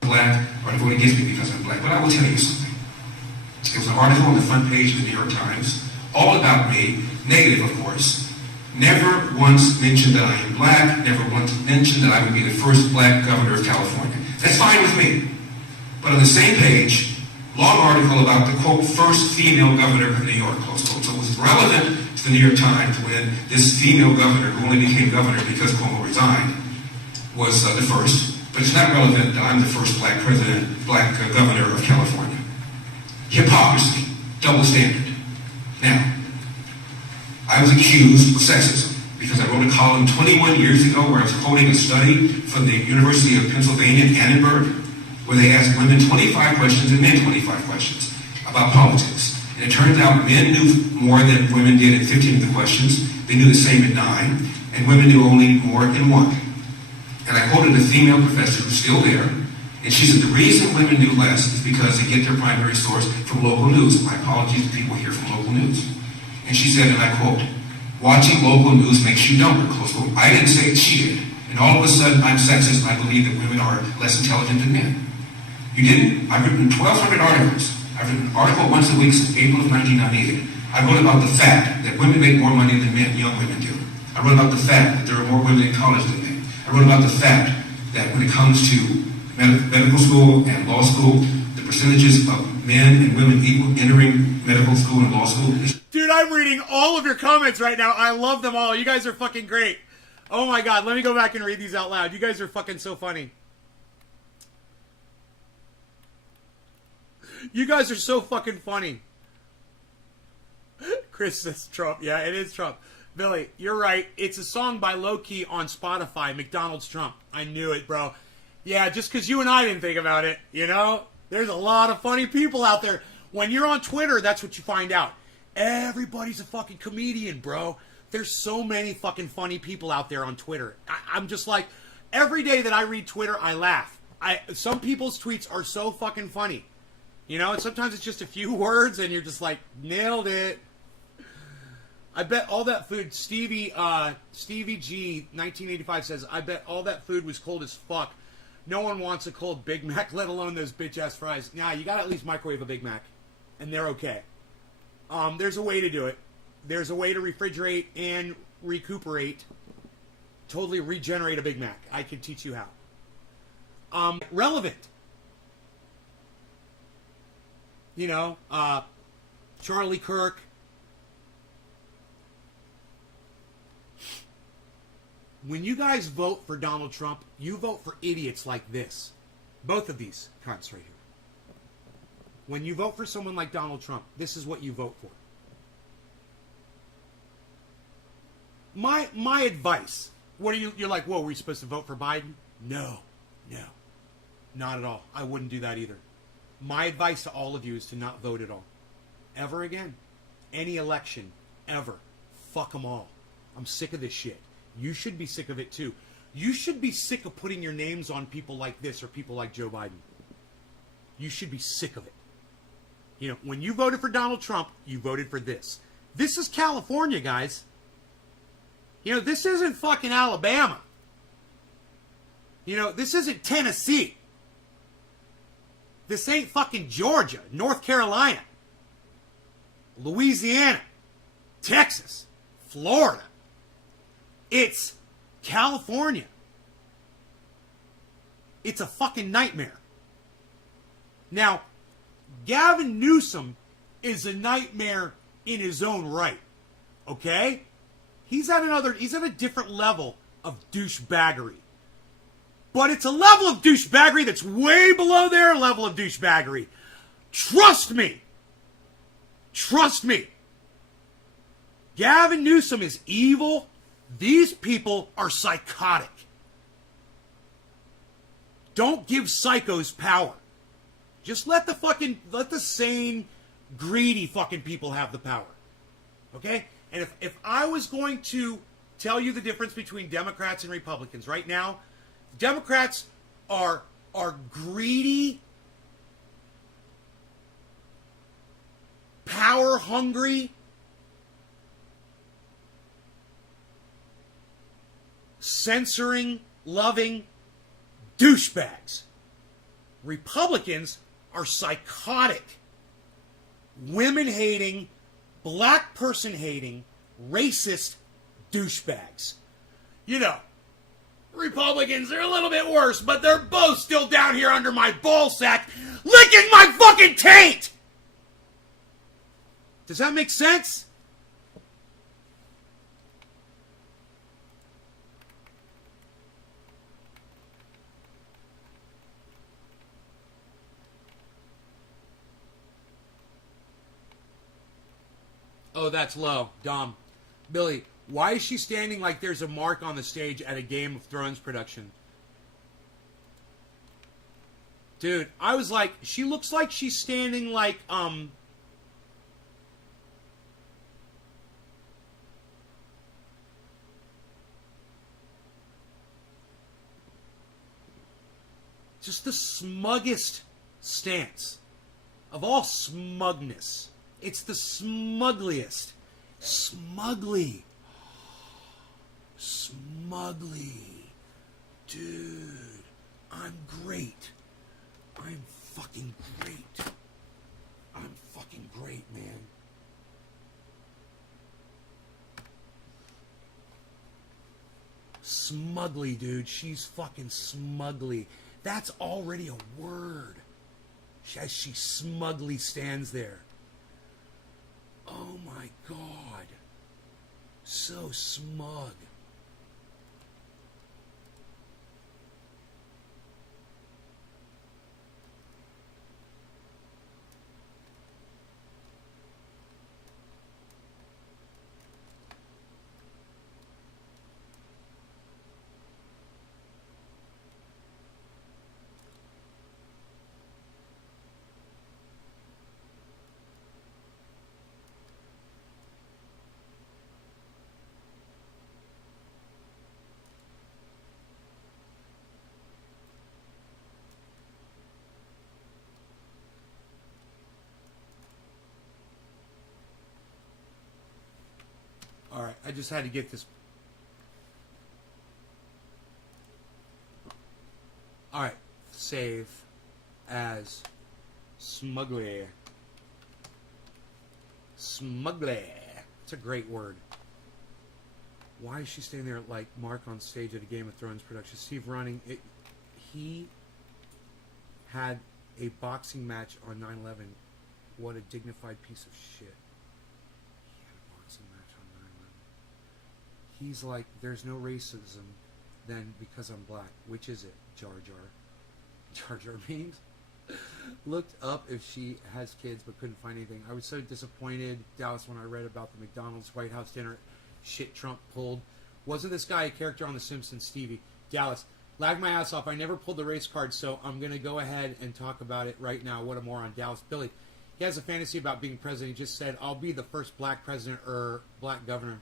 Black, or to vote against me because I'm black. But I will tell you something. There was an article on the front page of the New York Times, all about me, negative of course. Never once mentioned that I am black, never once mentioned that I would be the first black governor of California. That's fine with me. But on the same page, long article about the, quote, first female governor of New York, close quote. So it was relevant to the New York Times when this female governor, who only became governor because Cuomo resigned, was the first. But it's not relevant that I'm the first black governor of California. Hypocrisy, double standard. Now, I was accused of sexism because I wrote a column 21 years ago where I was quoting a study from the University of Pennsylvania in Annenberg, where they asked women 25 questions and men 25 questions about politics. And it turns out men knew more than women did in 15 of the questions. They knew the same in 9, and women knew only more in 1. And I quoted a female professor who's still there, and she said the reason women knew less is because they get their primary source from local news. My apologies to people here from local news. And she said, and I quote, watching local news makes you dumber, close quote. I didn't say it, she did. And all of a sudden, I'm sexist and I believe that women are less intelligent than men. You didn't? I've written 1,200 articles. I've written an article once a week since April of 1998. I wrote about the fact that women make more money than men, young women do. I wrote about the fact that there are more women in college than men. I wrote about the fact that when it comes to medical school and law school, the percentages of men and women equal entering medical school and law school is... Dude, I'm reading all of your comments right now. I love them all. You guys are fucking great. Oh my god, let me go back and read these out loud. You guys are fucking so funny. You guys are so fucking funny. Chris says Trump. Yeah, it is Trump. Billy, you're right. It's a song by Low Key on Spotify, McDonald's Trump. I knew it, bro. Yeah, just because you and I didn't think about it, you know? There's a lot of funny people out there. When you're on Twitter, that's what you find out. Everybody's a fucking comedian, bro. There's so many fucking funny people out there on Twitter. I'm just like, every day that I read Twitter, I laugh. Some people's tweets are so fucking funny. You know, and sometimes it's just a few words and you're just like, nailed it. I bet all that food, Stevie G, 1985 says, I bet all that food was cold as fuck. No one wants a cold Big Mac, let alone those bitch-ass fries. Nah, you gotta at least microwave a Big Mac. And they're okay. There's a way to do it. There's a way to refrigerate and recuperate. Totally regenerate a Big Mac. I can teach you how. Relevant. You know, Charlie Kirk. When you guys vote for Donald Trump, you vote for idiots like this. Both of these cunts right here. When you vote for someone like Donald Trump, this is what you vote for. My advice. What are you're like, whoa, were you supposed to vote for Biden? No. Not at all. I wouldn't do that either. My advice to all of you is to not vote at all. Ever again. Any election. Ever. Fuck them all. I'm sick of this shit. You should be sick of it too. You should be sick of putting your names on people like this or people like Joe Biden. You should be sick of it. You know, when you voted for Donald Trump, you voted for this. This is California, guys. You know, this isn't fucking Alabama. You know, this isn't Tennessee. This ain't fucking Georgia, North Carolina, Louisiana, Texas, Florida. It's California. It's a fucking nightmare. Now, Gavin Newsom is a nightmare in his own right. Okay? He's at a different level of douchebaggery. But it's a level of douchebaggery that's way below their level of douchebaggery. Trust me. Trust me. Gavin Newsom is evil. These people are psychotic. Don't give psychos power. Just let the sane, greedy fucking people have the power. Okay? And if I was going to tell you the difference between Democrats and Republicans right now, Democrats are greedy, power-hungry, censoring-loving douchebags. Republicans are psychotic, women-hating, black person-hating, racist douchebags. You know, Republicans are a little bit worse, but they're both still down here under my ballsack, licking my fucking taint! Does that make sense? Oh, that's low. Dom. Billy, why is she standing like there's a mark on the stage at a Game of Thrones production? Dude, I was like, she looks like she's standing like, just the smuggest stance of all smugness. It's the smuggliest. Smugly. Smugly. Dude, I'm great. I'm fucking great. I'm fucking great, man. Smugly, dude. She's fucking smugly. That's already a word. As she smugly stands there. Oh my God. So smug. All right, I just had to get this. All right, save as smugly. Smugly. It's a great word. Why is she standing there like Mark on stage at a Game of Thrones production? Steve running it. He had a boxing match on 9/11. What a dignified piece of shit. He had a boxing match on 9/11. He's like, there's no racism then because I'm black. Which is it? Jar Jar. Jar Jar means? Looked up if she has kids but couldn't find anything. I was so disappointed, Dallas, when I read about the McDonald's White House dinner shit Trump pulled. Wasn't this guy a character on The Simpsons, Stevie? Dallas, lag my ass off. I never pulled the race card, so I'm going to go ahead and talk about it right now. What a moron. Dallas, Billy, he has a fantasy about being president. He just said, I'll be the first black president or black governor.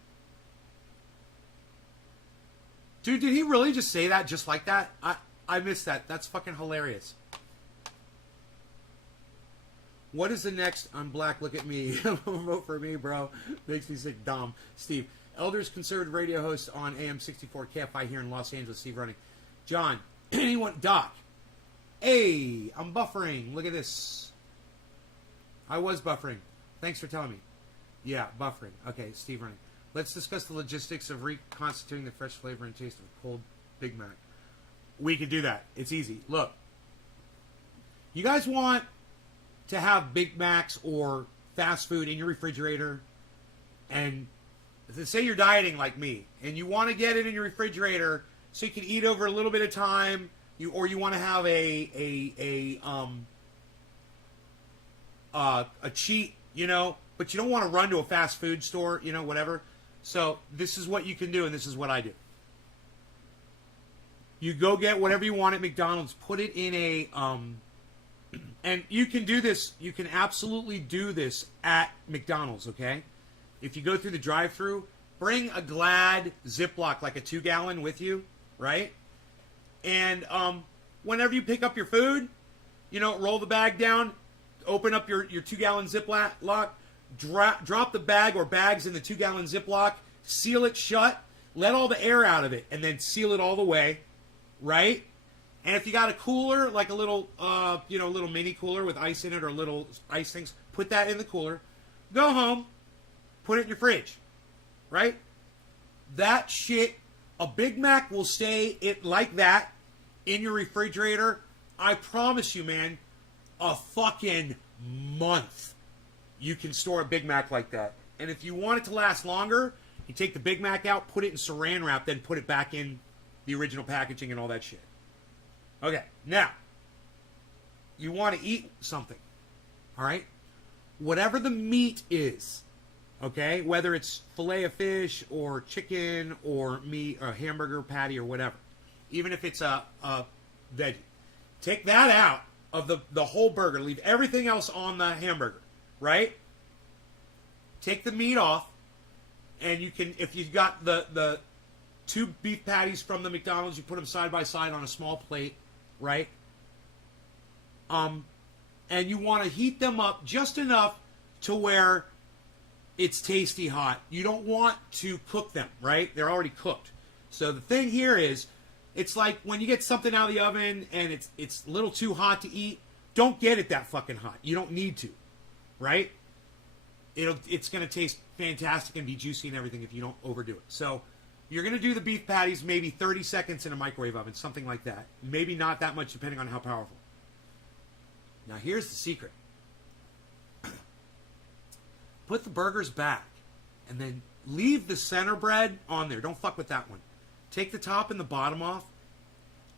Dude, did he really just say that just like that? I missed that. That's fucking hilarious. What is the next? I'm black, look at me. Vote for me, bro. Makes me sick. Dom. Steve. Elders conservative radio host on AM 64 KFI here in Los Angeles. Steve running. John. Anyone? Doc. Hey, I'm buffering. Look at this. I was buffering. Thanks for telling me. Yeah, buffering. Okay, Steve running. Let's discuss the logistics of reconstituting the fresh flavor and taste of a cold Big Mac. We could do that. It's easy. Look. You guys want to have Big Macs or fast food in your refrigerator, and say you're dieting like me, and you want to get it in your refrigerator so you can eat over a little bit of time, or you want to have a cheat, you know, but you don't want to run to a fast food store, you know, whatever. So this is what you can do, and this is what I do. You go get whatever you want at McDonald's, put it in a and you can do this. You can absolutely do this at McDonald's, okay? If you go through the drive-thru, bring a Glad Ziploc, like a 2-gallon with you, right? And whenever you pick up your food, you know, roll the bag down, open up your 2-gallon Ziploc, drop the bag or bags in the 2-gallon Ziploc, seal it shut, let all the air out of it, and then seal it all the way, right? And if you got a cooler, like a little, little mini cooler with ice in it or little ice things, put that in the cooler. Go home, put it in your fridge, right? That shit, a Big Mac will stay it like that in your refrigerator. I promise you, man, a fucking month you can store a Big Mac like that. And if you want it to last longer, you take the Big Mac out, put it in saran wrap, then put it back in the original packaging and all that shit. Okay, now, you want to eat something, all right? Whatever the meat is, okay, whether it's filet of fish or chicken or meat or hamburger patty or whatever, even if it's a veggie, take that out of the whole burger. Leave everything else on the hamburger, right? Take the meat off, and you can, if you've got the 2 beef patties from the McDonald's, you put them side by side on a small plate, right? And you want to heat them up just enough to where it's tasty hot. You don't want to cook them, right? They're already cooked. So the thing here is, it's like when you get something out of the oven and it's a little too hot to eat, don't get it that fucking hot. You don't need to, right? It's going to taste fantastic and be juicy and everything if you don't overdo it. So you're going to do the beef patties maybe 30 seconds in a microwave oven, something like that. Maybe not that much depending on how powerful. Now here's the secret. Put the burgers back and then leave the center bread on there. Don't fuck with that one. Take the top and the bottom off,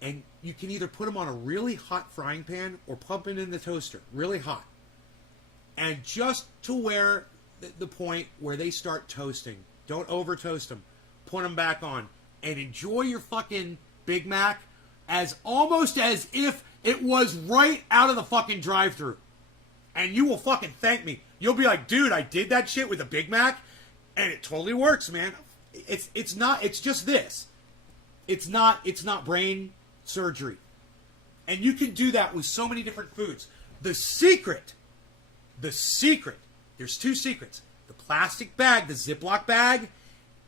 and you can either put them on a really hot frying pan or pump it in the toaster, really hot. And just to where the point where they start toasting. Don't over toast them. Put them back on. And enjoy your fucking Big Mac almost as if it was right out of the fucking drive-thru. And you will fucking thank me. You'll be like, dude, I did that shit with a Big Mac, and it totally works, man. It's just this. It's not brain surgery. And you can do that with so many different foods. The secret, there's two secrets. The plastic bag, the Ziploc bag,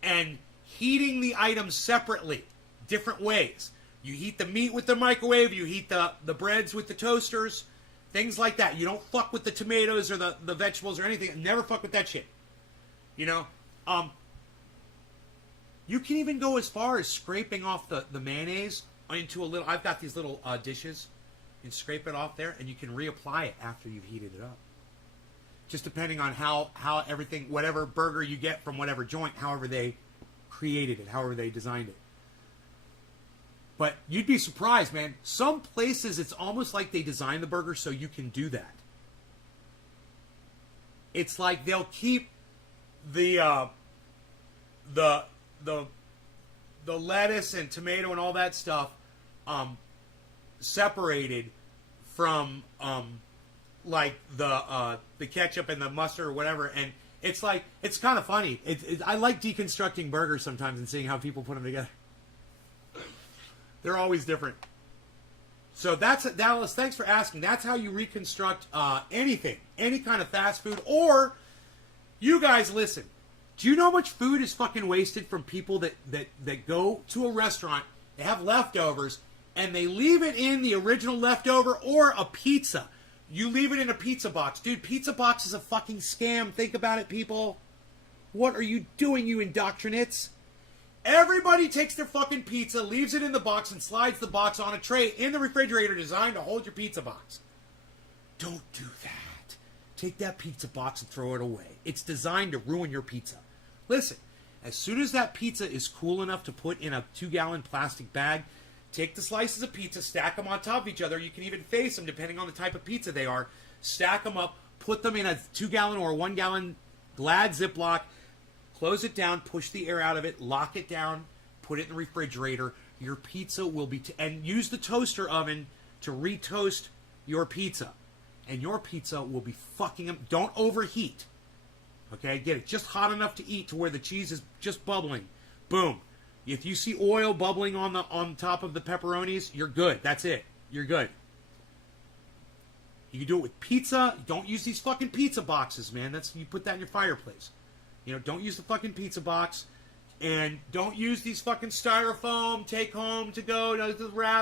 and heating the items separately, different ways. You heat the meat with the microwave, you heat the breads with the toasters, things like that. You don't fuck with the tomatoes or the vegetables or anything. Never fuck with that shit. You know? You can even go as far as scraping off the mayonnaise into a little... I've got these little dishes. You can scrape it off there, and you can reapply it after you've heated it up. Just depending on how everything... Whatever burger you get from whatever joint, however they created it, however they designed it. But you'd be surprised, man. Some places, it's almost like they designed the burger so you can do that. It's like they'll keep the lettuce and tomato and all that stuff separated from like the ketchup and the mustard or whatever. And it's like, it's kind of funny. I like deconstructing burgers sometimes and seeing how people put them together. They're always different. So that's Dallas. Thanks for asking. That's how you reconstruct anything, any kind of fast food. Or you guys listen. Do you know how much food is fucking wasted from people that go to a restaurant, they have leftovers, and they leave it in the original leftover or a pizza? You leave it in a pizza box. Dude, pizza box is a fucking scam. Think about it, people. What are you doing, you indoctrinates? Everybody takes their fucking pizza, leaves it in the box, and slides the box on a tray in the refrigerator designed to hold your pizza box. Don't do that. Take that pizza box and throw it away. It's designed to ruin your pizza. Listen, as soon as that pizza is cool enough to put in a 2-gallon plastic bag, take the slices of pizza, stack them on top of each other. You can even face them depending on the type of pizza they are. Stack them up, put them in a 2-gallon or 1-gallon Glad Ziploc, close it down, push the air out of it, lock it down, put it in the refrigerator. Your pizza will be... and use the toaster oven to retoast your pizza. And your pizza will be fucking... Don't overheat. Okay? Get it just hot enough to eat to where the cheese is just bubbling. Boom. If you see oil bubbling on top of the pepperonis, you're good. That's it. You're good. You can do it with pizza. Don't use these fucking pizza boxes, man. You put that in your fireplace. You know, don't use the fucking pizza box. And don't use these fucking styrofoam, take home to go,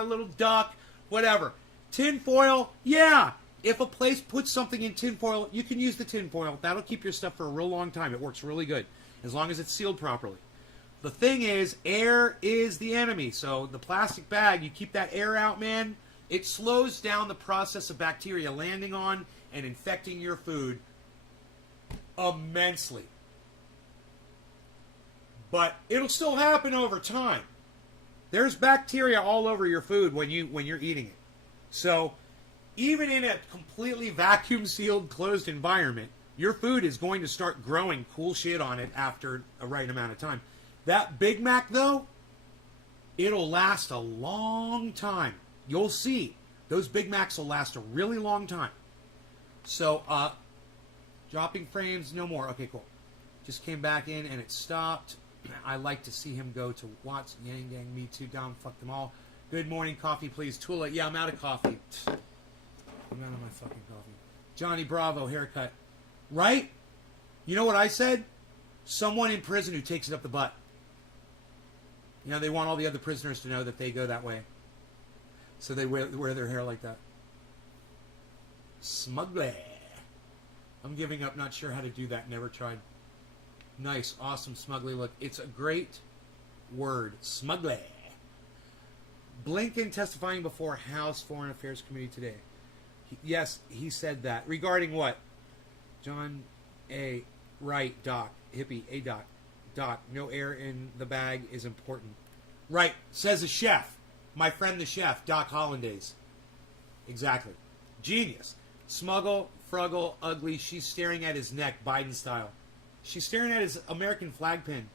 little duck, whatever. Tin foil, yeah. If a place puts something in tin foil, you can use the tin foil. That'll keep your stuff for a real long time. It works really good, as long as it's sealed properly. The thing is, air is the enemy. So the plastic bag, you keep that air out, man. It slows down the process of bacteria landing on and infecting your food immensely. But it'll still happen over time. There's bacteria all over your food when you're eating it. So even in a completely vacuum sealed, closed environment, your food is going to start growing cool shit on it after a right amount of time. That Big Mac, though, it'll last a long time. You'll see. Those Big Macs will last a really long time. So, dropping frames, no more. Okay, cool. Just came back in and it stopped. I like to see him go to Watts, Yang Gang, me too, Dom, fuck them all. Good morning, coffee, please. Tula, yeah, I'm out of coffee. I'm out of my fucking coffee. Johnny Bravo, haircut. Right? You know what I said? Someone in prison who takes it up the butt. You know, they want all the other prisoners to know that they go that way. So they wear their hair like that. Smugly. I'm giving up, not sure how to do that, never tried. Nice, awesome, smugly look. It's a great word, smugly. Blinken testifying before House Foreign Affairs Committee today. Yes, he said that. Regarding what? John A. Right, Doc. Hippie, A. Doc. Doc, no air in the bag is important. Right, says a chef. My friend the chef, Doc Hollandaise. Exactly. Genius. Smuggle, fruggle, ugly. She's staring at his neck, Biden style. She's staring at his American flag pin.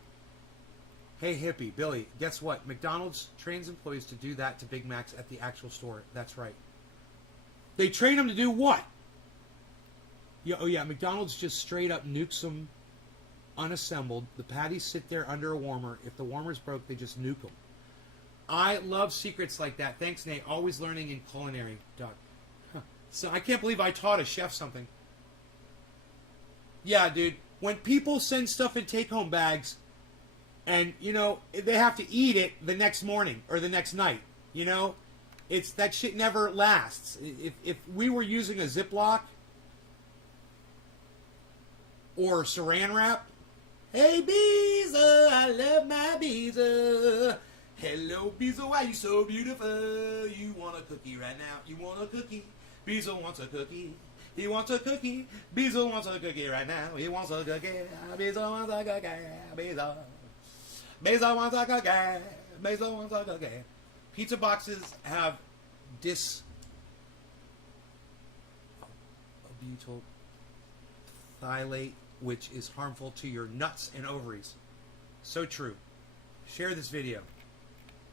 Hey, hippie, Billy, guess what? McDonald's trains employees to do that to Big Macs at the actual store. That's right. They train them to do what? Yeah, oh, yeah, McDonald's just straight up nukes them unassembled. The patties sit there under a warmer. If the warmer's broke, they just nuke them. I love secrets like that. Thanks, Nate. Always learning in culinary, Doc. Huh. So I can't believe I taught a chef something. Yeah, dude. When people send stuff in take-home bags, and, you know, they have to eat it the next morning or the next night, you know, it's that shit never lasts. If we were using a Ziploc or saran wrap, hey, Beezer, I love my Beezer. Hello, Beezer, why you so beautiful? You want a cookie right now? You want a cookie? Beezer wants a cookie. He wants a cookie. Beezer wants a cookie right now. He wants a cookie. Beezer wants a cookie. Beezer. Beezer wants a cookie. Beezer wants a cookie. Pizza boxes have butyrylate, which is harmful to your nuts and ovaries. So true. Share this video.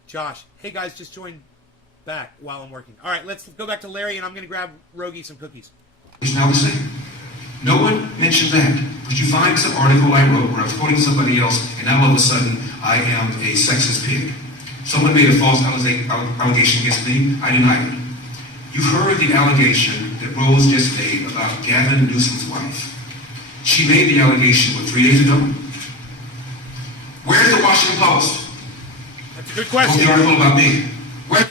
Josh, hey guys, just joined back while I'm working. All right, let's go back to Larry, and I'm going to grab Rogie some cookies. Is now the same. No one mentioned that. But you find some article I wrote where I was quoting somebody else, and now all of a sudden I am a sexist pig. Someone made a false allegation against me. I denied it. You've heard the allegation that Rose just made about Gavin Newsom's wife. She made the allegation, 3 days ago? Where's the Washington Post? That's a good question. What's the article about me? Where?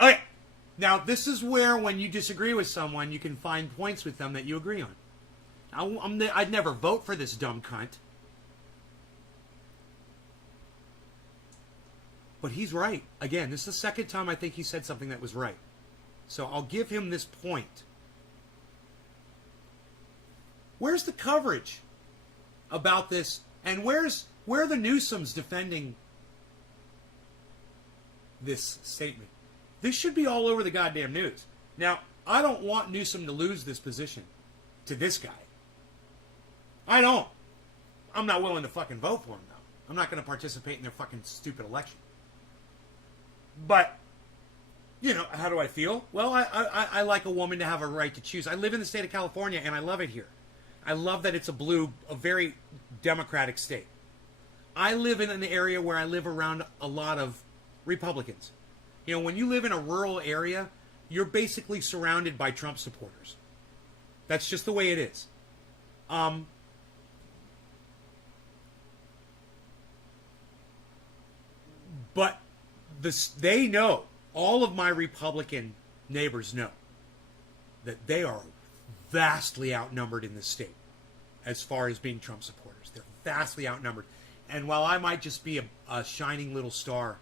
Okay. Now, this is where, when you disagree with someone, you can find points with them that you agree on. I'd never vote for this dumb cunt. But he's right. Again, this is the second time I think he said something that was right. So I'll give him this point. Where's the coverage about this? And where are the Newsoms defending this statement? This should be all over the goddamn news. Now, I don't want Newsom to lose this position to this guy. I don't. I'm not willing to fucking vote for him, though. I'm not going to participate in their fucking stupid election. But, you know, how do I feel? Well, I like a woman to have a right to choose. I live in the state of California, and I love it here. I love that it's a very democratic state. I live in an area where I live around a lot of Republicans. You know, when you live in a rural area, you're basically surrounded by Trump supporters. That's just the way it is. But they know, all of my Republican neighbors know, that they are vastly outnumbered in this state as far as being Trump supporters. They're vastly outnumbered. And while I might just be a shining little star,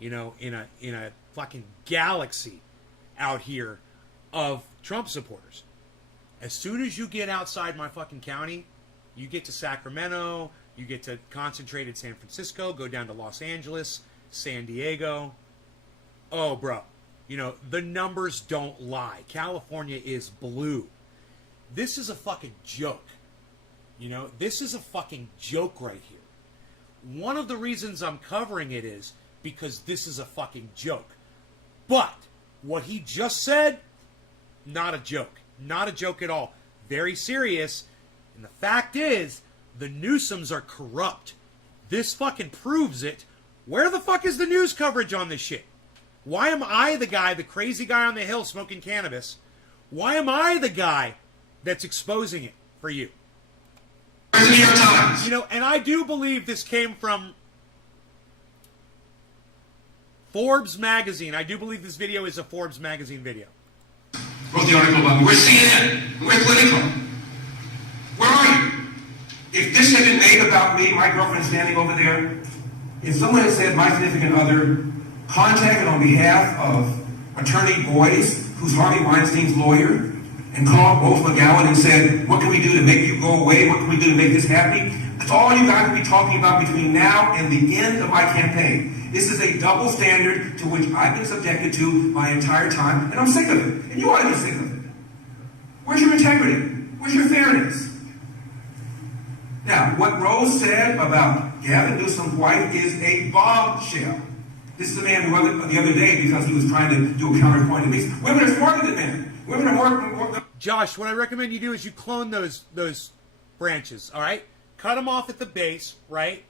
you know, in a fucking galaxy out here of Trump supporters, as soon as you get outside my fucking county, you get to Sacramento, you get to concentrate in San Francisco, go down to Los Angeles, San Diego. Oh, bro, you know, the numbers don't lie. California is blue. This is a fucking joke. You know, this is a fucking joke right here. One of the reasons I'm covering it is because this is a fucking joke. But what he just said, not a joke. Not a joke at all. Very serious. And the fact is, the Newsoms are corrupt. This fucking proves it. Where the fuck is the news coverage on this shit? Why am I the guy, the crazy guy on the hill smoking cannabis? Why am I the guy that's exposing it for you? Where's the New York Times? You know, and I do believe this came from Forbes magazine. I do believe this video is a Forbes magazine video. wrote the article about me. Where's CNN? Where's Politico? Where are you? If this had been made about me, my girlfriend standing over there, if someone had said my significant other contacted on behalf of Attorney Boyce, who's Harvey Weinstein's lawyer, and called Rose McGowan and said, what can we do to make you go away? What can we do to make this happy? That's all you guys will be talking about between now and the end of my campaign. This is a double standard to which I've been subjected to my entire time, and I'm sick of it. And you ought to be sick of it. Where's your integrity? Where's your fairness? Now, what Rose said about Gavin Newsom's wife is a bombshell. This is a man who the other day, because he was trying to do a counterpoint to me, women are smarter than men. Women are more Josh, what I recommend you do is you clone those branches, all right? Cut them off at the base, right?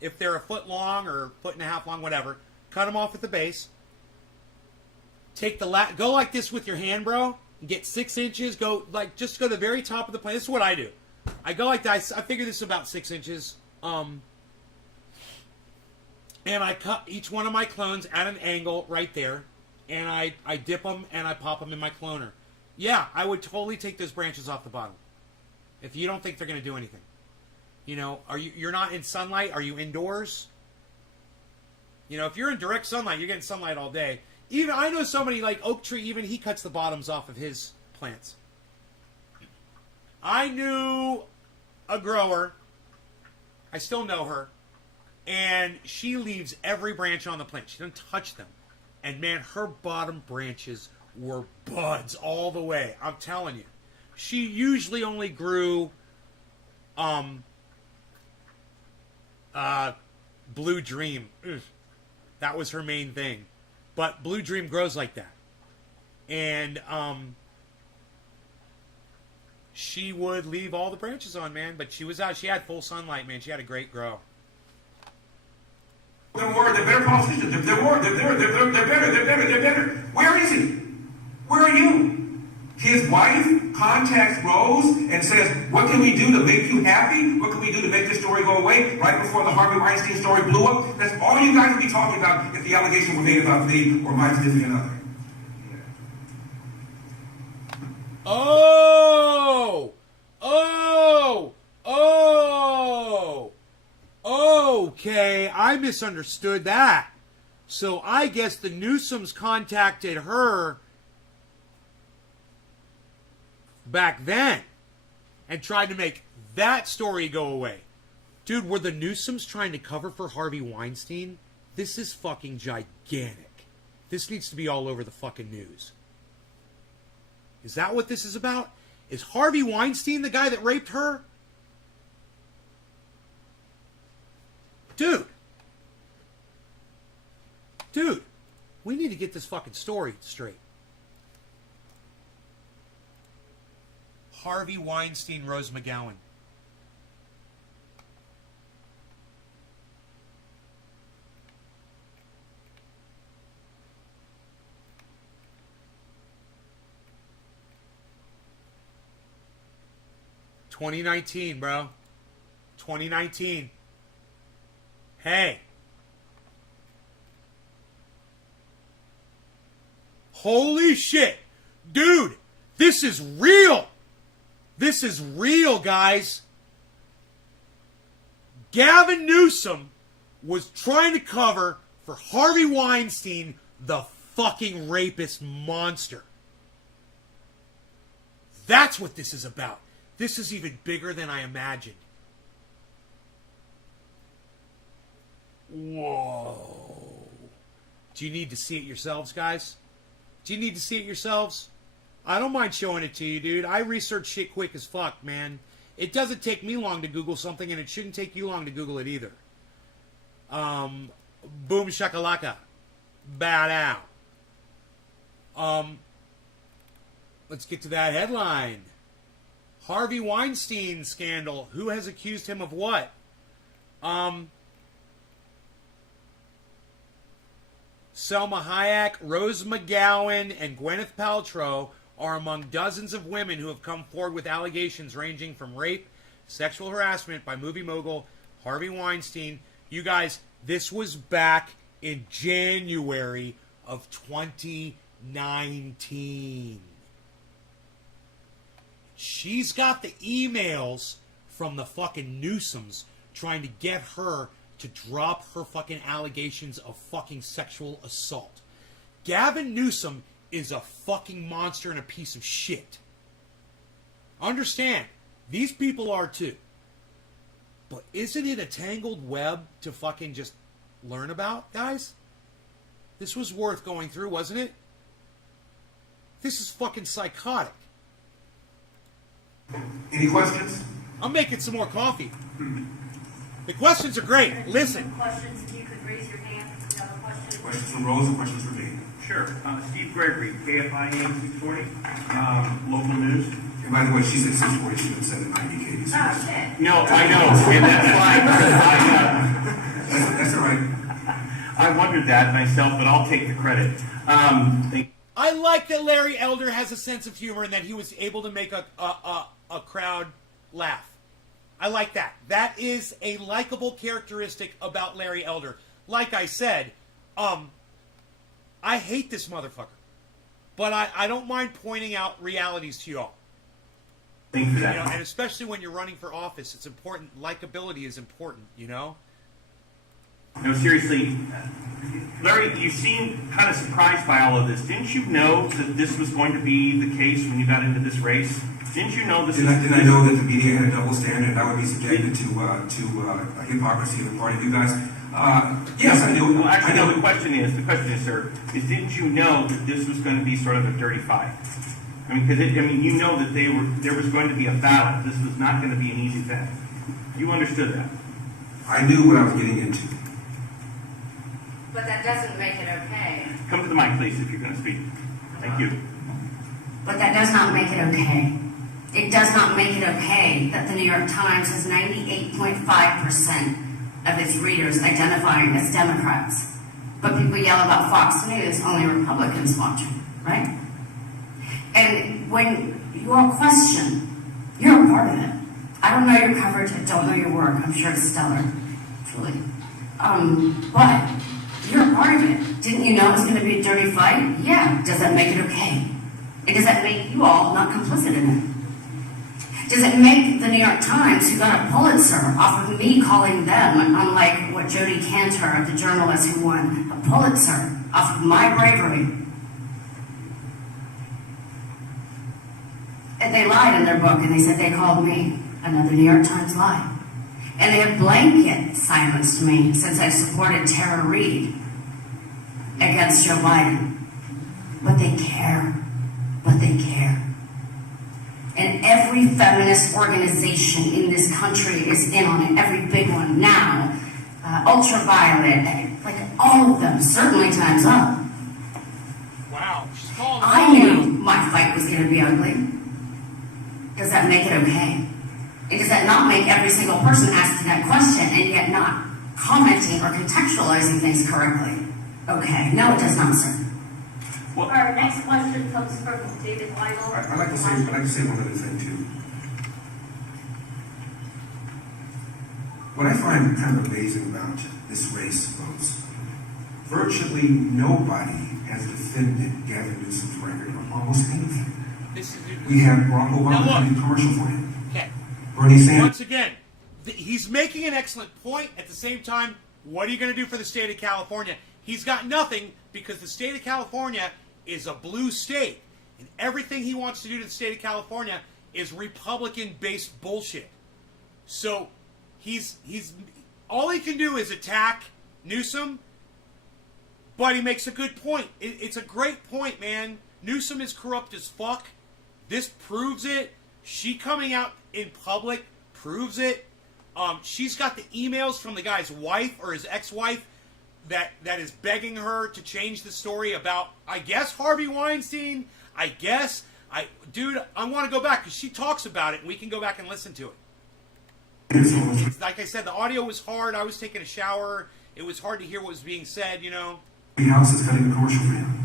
If they're a foot long or foot and a half long, whatever, cut them off at the base. Take the go like this with your hand, bro. Get 6 inches. Go just go to the very top of the plant. This is what I do. I go like that. I figure this is about 6 inches. And I cut each one of my clones at an angle right there, and I dip them and I pop them in my cloner. Yeah, I would totally take those branches off the bottom if you don't think they're going to do anything. You know, you're not in sunlight? Are you indoors? You know, if you're in direct sunlight, you're getting sunlight all day. Even I know somebody like Oak Tree, even he cuts the bottoms off of his plants. I knew a grower. I still know her. And she leaves every branch on the plant. She doesn't touch them. And man, her bottom branches were buds all the way. I'm telling you. She usually only grew Blue Dream. Ugh. That was her main thing. But Blue Dream grows like that. And she would leave all the branches on, man. But she was out. She had full sunlight, man. She had a great grow. They're better politicians. They're better. Where is he? Where are you? His wife contacts Rose and says, what can we do to make you happy? What can we do to make this story go away? Right before the Harvey Weinstein story blew up. That's all you guys would be talking about if the allegations were made about me or my significant other. Okay, I misunderstood that. So I guess the Newsoms contacted her back then and tried to make that story go away. Dude, were the Newsoms trying to cover for Harvey Weinstein? This is fucking gigantic. This needs to be all over the fucking news. Is that what this is about? Is Harvey Weinstein the guy that raped her? Dude, we need to get this fucking story straight. Harvey Weinstein, Rose McGowan. $2019, bro. 2019. Hey. Holy shit. Dude, this is real. This is real, guys. Gavin Newsom was trying to cover for Harvey Weinstein, the fucking rapist monster. That's what this is about. This is even bigger than I imagined. Whoa. Do you need to see it yourselves, guys? Do you need to see it yourselves? I don't mind showing it to you, dude. I research shit quick as fuck, man. It doesn't take me long to Google something, and it shouldn't take you long to Google it either. Boom shakalaka. Bad out. Let's get to that headline. Harvey Weinstein scandal. Who has accused him of what? Selma Hayek, Rose McGowan, and Gwyneth Paltrow are among dozens of women who have come forward with allegations ranging from rape, sexual harassment by movie mogul Harvey Weinstein. You guys, this was back in January of 2019. 19. She's got the emails from the fucking Newsoms trying to get her to drop her fucking allegations of fucking sexual assault. Gavin Newsom is a fucking monster and a piece of shit. Understand, these people are too. But isn't it a tangled web to fucking just learn about, guys? This was worth going through, wasn't it? This is fucking psychotic. Any questions? I'm making some more coffee. The questions are great. Listen. Questions, if you could raise your hand if you have a question. Questions from Rose and questions from me. Sure. Steve Gregory, KFI AM 640, local news. And by the way, she said 640, she didn't say the 90 Katie. So Oh, shit. No, I know, and that's why that's all right. I wondered that myself, but I'll take the credit. I like that Larry Elder has a sense of humor and that he was able to make a crowd laugh. I like that. That is a likable characteristic about Larry Elder. Like I said, I hate this motherfucker. But I don't mind pointing out realities to y'all. Thank you for You that. know, and especially when you're running for office, it's important. Likability is important, you know? No, seriously, Larry, you seem kind of surprised by all of this. Didn't you know that this was going to be the case when you got into this race? Didn't you know this? Didn't I know that the media had a double standard and I would be subjected to hypocrisy of the party of you guys? Yes, I knew. Well, actually, I know. no, the question is, sir, is didn't you know that this was going to be sort of a dirty fight? I mean, you know that there was going to be a battle. This was not going to be an easy thing. You understood that. I knew what I was getting into. But that doesn't make it okay. Come to the mic, please, if you're going to speak. Thank you. But that does not make it okay. It does not make it okay that the New York Times has 98.5% of its readers identifying as Democrats. But people yell about Fox News, only Republicans watch it, right? And when you all question, you're a part of it. I don't know your coverage, I don't know your work, I'm sure it's stellar, truly. But you're a part of it. Didn't you know it was going to be a dirty fight? Yeah. Does that make it okay? And does that make you all not complicit in it? Does it make the New York Times, who got a Pulitzer off of me calling them, unlike what Jodi Kantor, the journalist who won a Pulitzer off of my bravery? And they lied in their book, and they said they called me another New York Times lie. And they have blanket silenced me since I supported Tara Reid against Joe Biden. But they care. But they care. And every feminist organization in this country is in on it. Every big one now. Ultraviolet, like all of them, certainly Time's Up. Wow. She's calling I knew my fight was going to be ugly. Does that make it okay? And does that not make every single person asking that question and yet not commenting or contextualizing things correctly okay? No, it does not, sir. Well, Our next question comes from David Weigel. I'd like to say one other thing too. What I find kind of amazing about this race, folks, virtually nobody has defended Gavin Newsom's record on almost anything. We have Barack Obama doing a commercial for him. Okay. Bernie Sanders. Once again, he's making an excellent point. At the same time, what are you going to do for the state of California? He's got nothing because the state of California is a blue state. And everything he wants to do to the state of California is Republican-based bullshit. So he's all he can do is attack Newsom, but he makes a good point. It's a great point, man. Newsom is corrupt as fuck. This proves it. She coming out in public proves it. She's got the emails from the guy's wife or his ex-wife that is begging her to change the story about, I guess, Harvey Weinstein. I want to go back because she talks about it and we can go back and listen to it. Like I said, the audio was hard. I was taking a shower. It was hard to hear what was being said, you know. The House is cutting a commercial for him.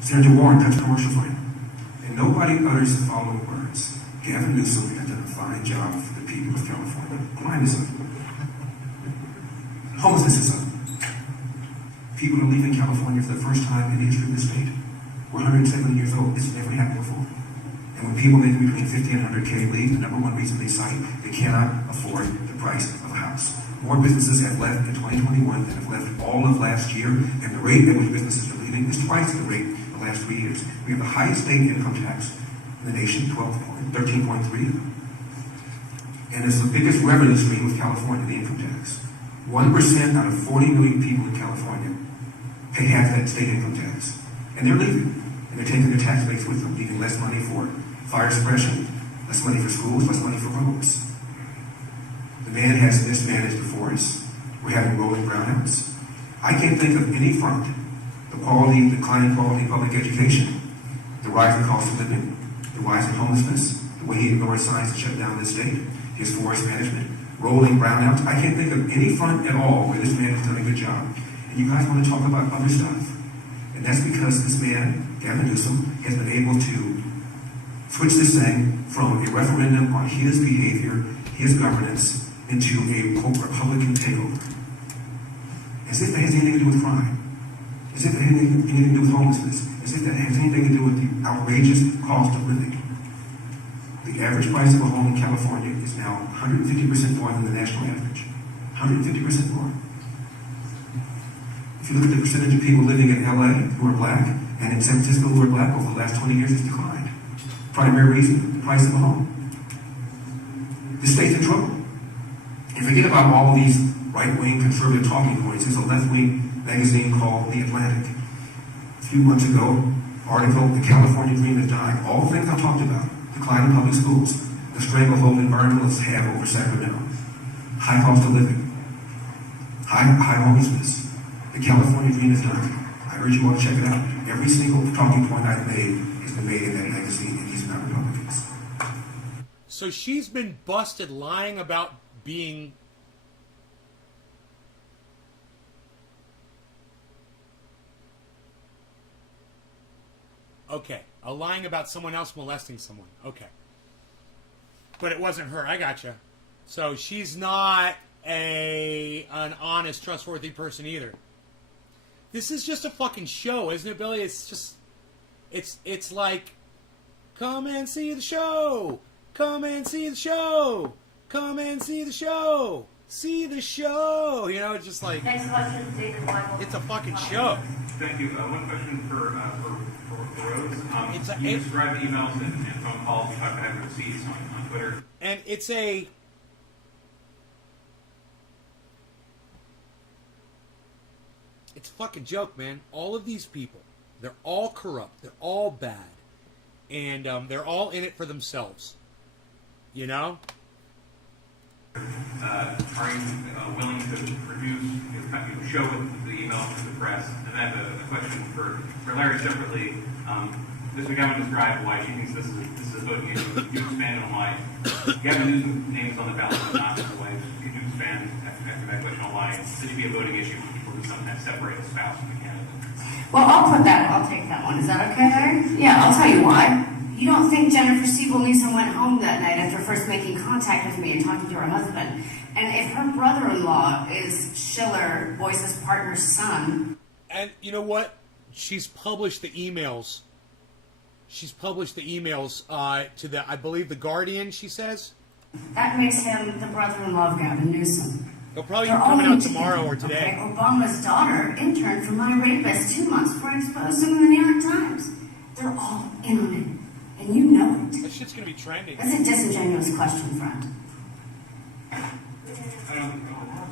Senator Warren cuts a commercial for him. And nobody utters the following words. Gavin Newsom has done a fine job for the people of California. Crime is up. Homelessness is up. People are leaving California for the first time in the history of the state. We're 170 years old. This never happened before. And when people make between 50 and 100K leave, the number one reason they cite, they cannot afford the price of a house. More businesses have left in 2021 than have left all of last year, and the rate at which businesses are leaving is twice the rate of the last 3 years. We have the highest state income tax in the nation, 13.3. And it's the biggest revenue stream with California, the income tax. 1% out of 40 million people in California pay half that state income tax. And they're leaving. And they're taking their tax base with them, leaving less money for fire suppression, less money for schools, less money for roads. The man has mismanaged the forest. We're having rolling brownouts. I can't think of any front. The declining quality of public education, the rising cost of living, the rise in homelessness, the way he ignored science and shut down this state, his forest management, rolling brownouts. I can't think of any front at all where this man has done a good job. And you guys want to talk about other stuff. And that's because this man, Gavin Newsom, has been able to switch this thing from a referendum on his behavior, his governance, into a quote Republican takeover. As if that has anything to do with crime. As if that has anything to do with homelessness. As if that has anything to do with the outrageous cost of living. The average price of a home in California is now 150% more than the national average. 150% more. If you look at the percentage of people living in LA who are black and in San Francisco who are black over the last 20 years, it's declined. Primary reason, the price of a home. The state's in trouble. And forget about all these right-wing conservative talking points. There's a left-wing magazine called The Atlantic. A few months ago, article, The California Dream is Dying. All the things I talked about. Declining public schools. The stranglehold environmentalists have over Sacramento. High cost of living. High homelessness. The California Dream is dying. I urge you all to check it out. Every single talking point I've made has been made in that magazine, and these are not Republicans. So she's been busted lying about being... Okay, lying about someone else molesting someone. Okay. But it wasn't her. I gotcha. So she's not an honest, trustworthy person either. This is just a fucking show, isn't it, Billy? It's just... It's like... Come and see the show! Come and see the show! Come and see the show! See the show! You know, it's just like... Next question, David Michael. It's a fucking show. Thank you. One question for Rose. You described emails and phone calls. You talked about receipts on Twitter. And it's a... It's a fucking joke, man. All of these people, they're all corrupt. They're all bad. And they're all in it for themselves. You know? Are you willing to produce, show the email to the press? And I have a question for Larry separately. Ms. McGowan described why she thinks this is a voting issue. Could you expand on why Gavin Newsom's name is on the ballot but not the wife? Could you expand after that question on why this should be a voting issue for people who sometimes separate a spouse from a candidate? Well, I'll take that one. Is that okay, Larry? Yeah, I'll tell you why. You don't think Jennifer Siebel Newsom went home that night after first making contact with me and talking to her husband. And if her brother-in-law is Schiller, Boyce's partner's son... And you know what? She's published the emails. She's published the emails to the, I believe, the Guardian, she says. That makes him the brother-in-law of Gavin Newsom. They'll probably be They're all coming out in tomorrow together, or today. Okay? Obama's daughter interned for my rapist 2 months before I exposed him in the New York Times. They're all in on it. And you know it. That shit's gonna be trending. That's a disingenuous question, friend.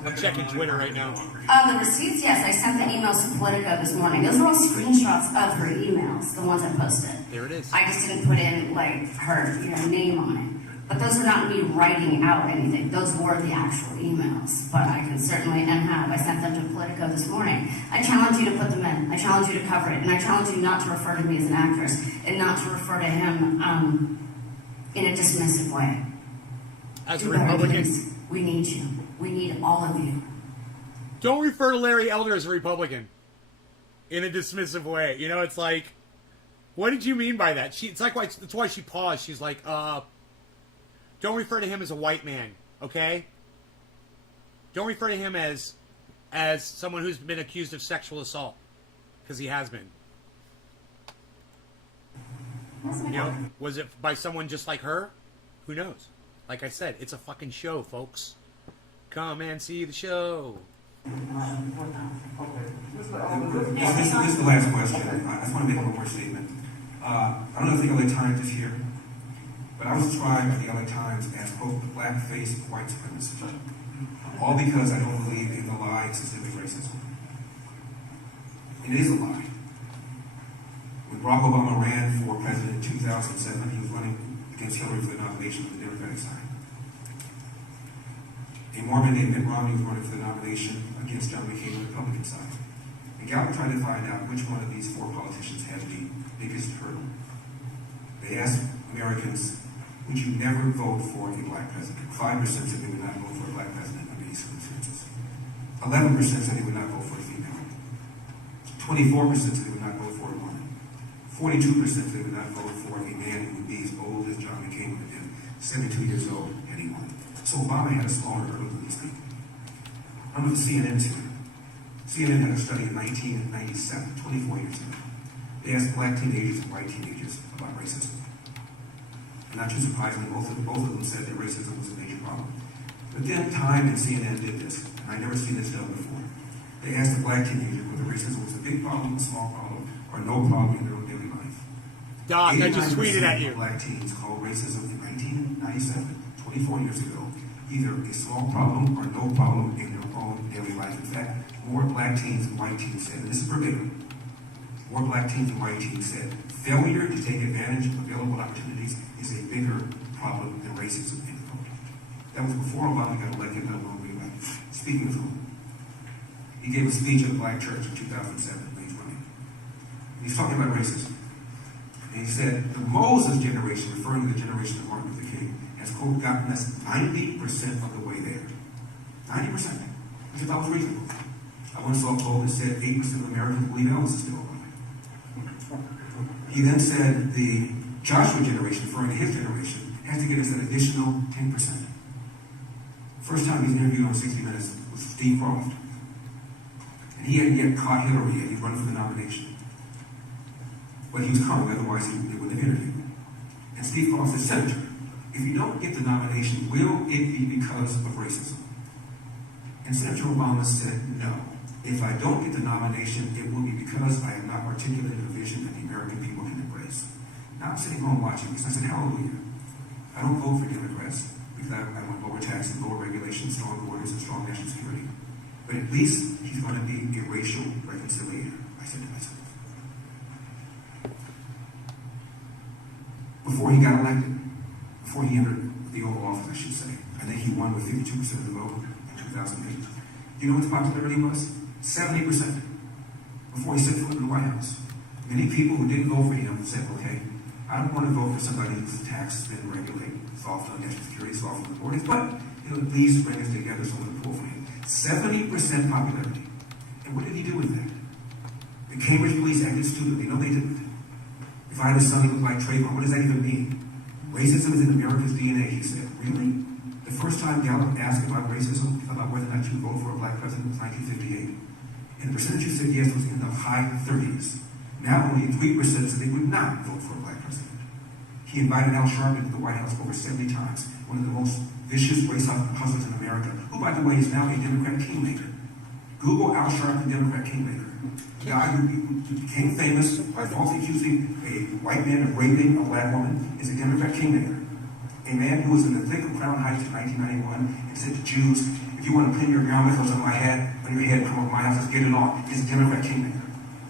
I'm checking Twitter right now. The receipts, yes, I sent the emails to Politico this morning. Those are all screenshots of her emails, the ones I posted. There it is. I just didn't put in, like, her name on it. But those are not me writing out anything. Those were the actual emails. But I can certainly, and have. I sent them to Politico this morning. I challenge you to put them in. I challenge you to cover it. And I challenge you not to refer to me as an actress and not to refer to him in a dismissive way. As a Do better, Republican. please. We need you. We need all of you. Don't refer to Larry Elder as a Republican in a dismissive way. You know, it's like, what did you mean by that? It's like that's why she paused. She's like, don't refer to him as a white man, okay? Don't refer to him as someone who's been accused of sexual assault, because he has been. You know, was it by someone just like her? Who knows? Like I said, it's a fucking show, folks. Come and see the show. This is the last question. I just want to make one more statement. I don't know if the LA Times is here, but I was described by the LA Times as, quote, black-faced white supremacist. All because I don't believe in the lie of systemic racism. And it is a lie. When Barack Obama ran for president in 2007, he was running against Hillary for the nomination on the Democratic side. A Mormon named Mitt Romney was running for the nomination against John McCain on the Republican side. And Gallup tried to find out which one of these four politicians had the biggest hurdle. They asked Americans, would you never vote for a black president? 5% said they would not vote for a black president under these circumstances. 11% said they would not vote for a female. 24% said they would not vote for a woman. 42% said they would not vote for a man who would be as old as John McCain would have been, 72 years old, had he won. So Obama had a smaller hurdle than these people. I'm with CNN too. CNN had a study in 1997, 24 years ago. They asked black teenagers and white teenagers about racism. And not too surprisingly, both of them said that racism was a major problem. But then Time and CNN did this, and I'd never seen this done before. They asked a black teenager whether racism was a big problem, a small problem, or no problem in their own daily life. Doc, I just tweeted at you. Black teens called racism in 1997, 24 years ago, either a small problem or no problem in their own daily life. In fact, more black teens and white teens said, and this is verbatim, more black teens and white teens said, failure to take advantage of available opportunities is a bigger problem than racism in the culture. That was before Obama got elected, let alone reelected. Speaking of whom, he gave a speech at a black church in 2007 when he was running. And he's talking about racism. And he said, the Moses generation, referring to the generation of Martin Luther King, has, quote, gotten us 90% of the way there. 90%. Which I thought was reasonable. I once saw a poll that said 8% of Americans believe Elvis is still alive. He then said the Joshua generation, referring to his generation, has to get us an additional 10%. First time he's interviewed on 60 Minutes was Steve Croft. And he hadn't yet caught Hillary yet. He's running for the nomination. But he was coming, otherwise they wouldn't have interviewed him. And Steve Croft said, Senator, if you don't get the nomination, will it be because of racism? And Senator Obama said, no. If I don't get the nomination, it will be because I have not articulated a vision that the American people can embrace. Now I'm sitting home watching this. I said, hallelujah. I don't vote for Democrats because I want lower taxes, lower regulations, strong borders, and strong national security. But at least he's going to be a racial reconciliator, I said to myself. Before he got elected, before he entered the Oval Office, I should say, I think he won with 52% of the vote in 2008. Do you know what his popularity was? 70%. Before he set foot in the White House. Many people who didn't vote for him said, okay, I don't want to vote for somebody whose taxes didn't regulate, soft on national security, soft on the borders, but it'll at least bring us together so we'll pull for him. 70% popularity. And what did he do with that? The Cambridge police acted stupidly. No, they didn't. If I had a son who looked like Trayvon, what does that even mean? Racism is in America's DNA, he said. Really? The first time Gallup asked about racism, about whether or not you vote for a black president, was 1958. And the percentage who said yes was in the high 30s. Now only 3% said they would not vote for a black president. He invited Al Sharpton to the White House over 70 times, one of the most vicious race hustlers in America, who, by the way, is now a Democrat kingmaker. Google Al Sharpton, Democrat kingmaker. The guy who became famous by falsely accusing a white man of raping a black woman is a Democrat kingmaker. A man who was in the thick of Crown Heights in 1991 and said to Jews, if you want to pin your yarmulkes on my head, on your head, come over to my house, let's get it on. He's a Democrat kingmaker.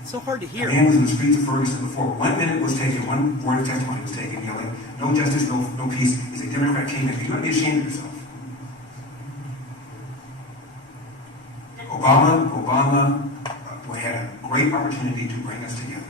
It's so hard to hear. A man was in the streets of Ferguson before 1 minute was taken, one word of testimony was taken, yelling, no justice, no peace. He's a Democrat kingmaker. You ought to be ashamed of yourself. Obama had a great opportunity to bring us together.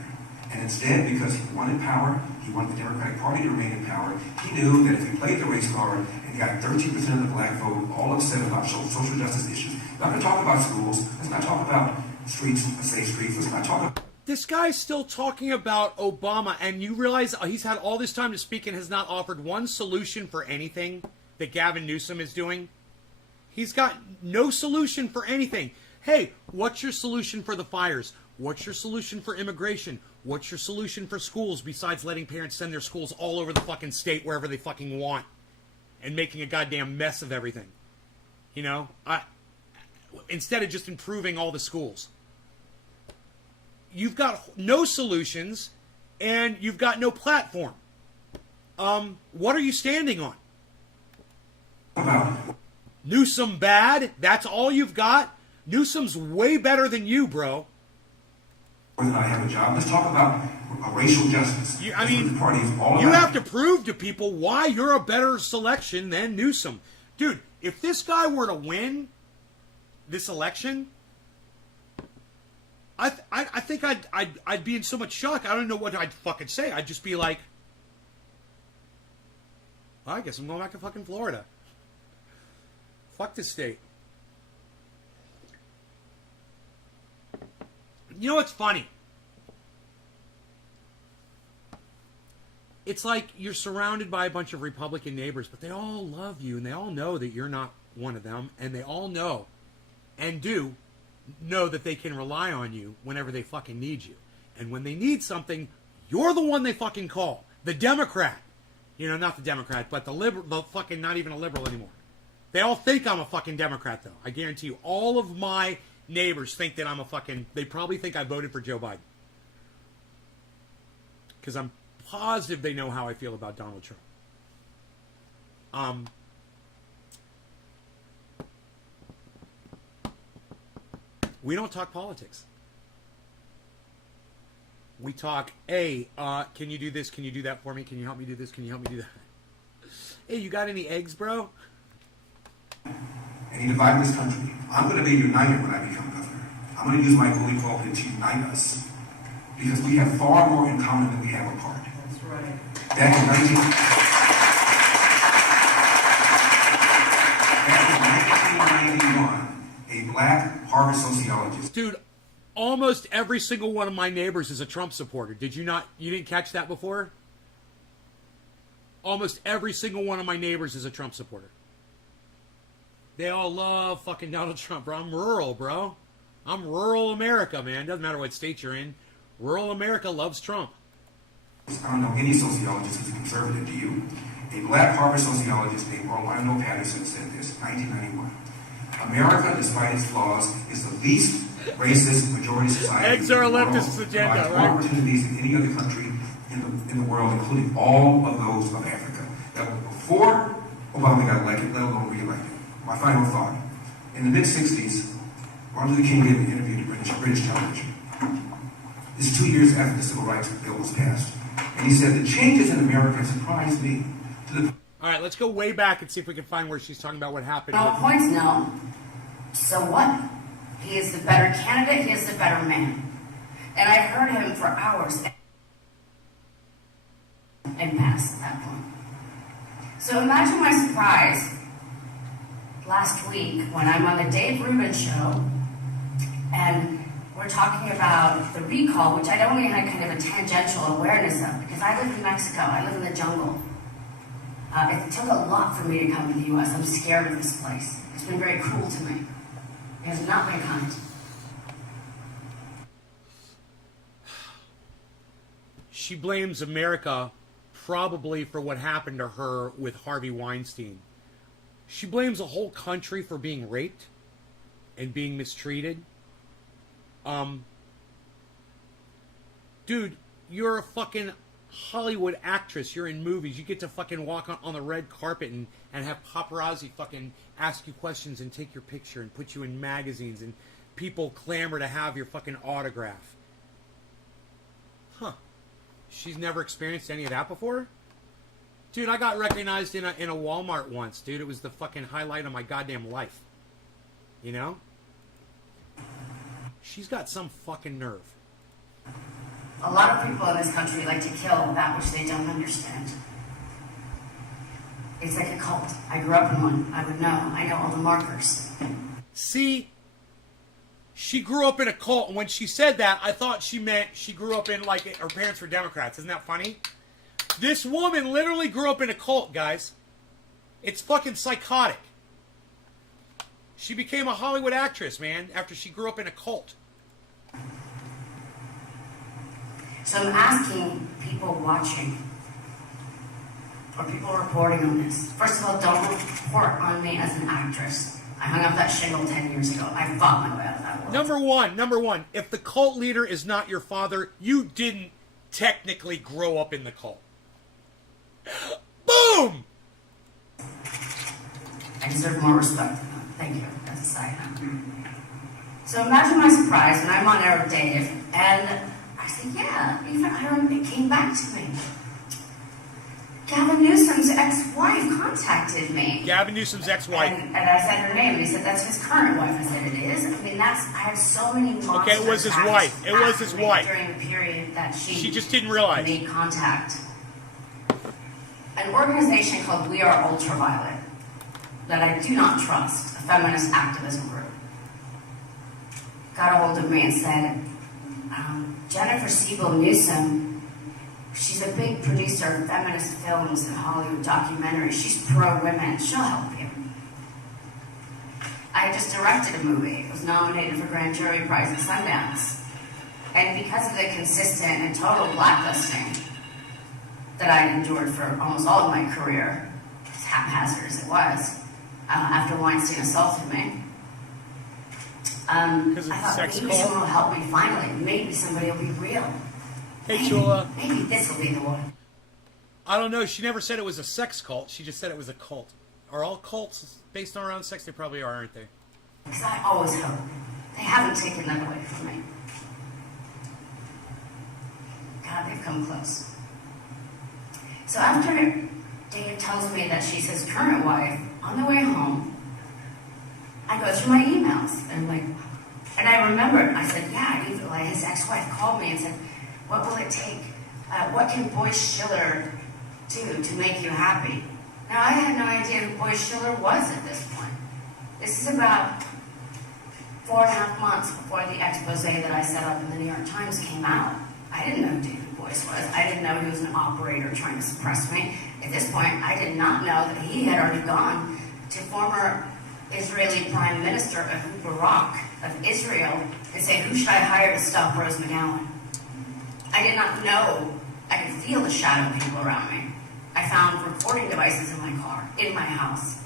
And instead, because he wanted power, he wanted the Democratic Party to remain in power, he knew that if he played the race card and got 13% of the black vote all upset about social justice issues, we're not going to talk about schools, let's not talk about streets, safe streets, let's not talk about... This guy's still talking about Obama, and you realize he's had all this time to speak and has not offered one solution for anything that Gavin Newsom is doing. He's got no solution for anything. Hey, what's your solution for the fires? What's your solution for immigration? What's your solution for schools besides letting parents send their schools all over the fucking state wherever they fucking want and making a goddamn mess of everything? You know, instead of just improving all the schools. You've got no solutions and you've got no platform. What are you standing on? Newsom bad? That's all you've got? Newsom's way better than you, bro. More than I have a job. Let's talk about racial justice. You have to prove to people why you're a better selection than Newsom. Dude, if this guy were to win this election, I think I'd be in so much shock. I don't know what I'd fucking say. I'd just be like, well, I guess I'm going back to fucking Florida. Fuck this state. You know what's funny? It's like you're surrounded by a bunch of Republican neighbors, but they all love you, and they all know that you're not one of them, and they all know, and do know that they can rely on you whenever they fucking need you. And when they need something, you're the one they fucking call. The Democrat. You know, not the Democrat, but the liberal, the fucking not even a liberal anymore. They all think I'm a fucking Democrat, though. I guarantee you. All of my neighbors think that I'm a fucking... They probably think I voted for Joe Biden. Because I'm positive they know how I feel about Donald Trump. We don't talk politics. We talk, hey, can you do this? Can you do that for me? Can you help me do this? Can you help me do that? Hey, you got any eggs, bro? And he divided this country. I'm going to be united when I become governor. I'm going to use my bully pulpit to unite us. Because we have far more in common than we have apart. That's right. Back in 1991, a black Harvard sociologist. Dude, almost every single one of my neighbors is a Trump supporter. Did you not? You didn't catch that before? Almost every single one of my neighbors is a Trump supporter. They all love fucking Donald Trump, bro. I'm rural, bro. I'm rural America, man. Doesn't matter what state you're in. Rural America loves Trump. I don't know any sociologist who's a conservative, do you? A black Harvard sociologist named Orlando Patterson said this in 1991. America, despite its flaws, is the least racist majority society. Eggs are a leftist agenda, right? More opportunities than any other country in the world, including all of those of Africa. That was before Obama got elected, let alone re-elected. My final thought. In the mid-60s, Martin Luther King gave an interview to British television. This is 2 years after the Civil Rights Bill was passed. And he said, the changes in America surprised me. All right, let's go way back and see if we can find where she's talking about what happened. No points, no. So what? He is the better candidate, he is the better man. And I heard him for hours and passed at that point. So imagine my surprise last week when I'm on the Dave Rubin show and we're talking about the recall, which I'd only had kind of a tangential awareness of because I live in Mexico, I live in the jungle. It took a lot for me to come to the U.S. I'm scared of this place. It's been very cruel to me. It has not been kind. She blames America probably for what happened to her with Harvey Weinstein. She blames a whole country for being raped and being mistreated. Dude, you're a fucking Hollywood actress. You're in movies. You get to fucking walk on the red carpet and have paparazzi fucking ask you questions and take your picture and put you in magazines and people clamor to have your fucking autograph. Huh. She's never experienced any of that before? Dude, I got recognized in a Walmart once, dude. It was the fucking highlight of my goddamn life. You know? She's got some fucking nerve. A lot of people in this country like to kill that which they don't understand. It's like a cult. I grew up in one. I would know. I know all the markers. See? She grew up in a cult, and when she said that, I thought she meant she grew up in, like, her parents were Democrats. Isn't that funny? This woman literally grew up in a cult, guys. It's fucking psychotic. She became a Hollywood actress, man, after she grew up in a cult. So I'm asking people watching, or people reporting on this. First of all, don't report on me as an actress. I hung up that shingle 10 years ago. I fought my way out of that world. Number one, if the cult leader is not your father, you didn't technically grow up in the cult. Boom! I deserve more respect than that. Thank you. That's a side note. So imagine my surprise when I'm on air with Dave, and I said, yeah, even it came back to me. Gavin Newsom's ex-wife contacted me. Gavin Newsom's ex-wife. And I said her name, and he said, that's his current wife. I said, it is? I mean, I had so many monsters. Okay, it was his wife. It was his wife. During the period that she just didn't realize. Made contact. An organization called We Are Ultraviolet, that I do not trust, a feminist activism group, got a hold of me and said, Jennifer Siebel Newsom, she's a big producer of feminist films and Hollywood documentaries. She's pro-women. She'll help you. I just directed a movie. It was nominated for Grand Jury Prize at Sundance. And because of the consistent and total blacklisting that I had endured for almost all of my career, as haphazard as it was, after Weinstein assaulted me, I thought maybe someone will help me finally. Maybe somebody will be real. Hey, Chula. Maybe this will be the one. I don't know. She never said it was a sex cult. She just said it was a cult. Are all cults based around sex? They probably are, aren't they? Because I always hope. They haven't taken that away from me. God, they've come close. So after Dave tells me that she's his current wife, on the way home, I go through my emails, and I remembered, I said, yeah, his ex-wife called me and said, what will it take? What can Boyce Schiller do to make you happy? Now, I had no idea who Boyce Schiller was at this point. This is about 4.5 months before the expose that I set up in the New York Times came out. I didn't know who David Boyce was. I didn't know he was an operator trying to suppress me. At this point, I did not know that he had already gone to former Israeli Prime Minister Ehud Barak of Israel and say, who should I hire to stop Rose McGowan? I did not know. I could feel the shadow of people around me. I found recording devices in my car, in my house.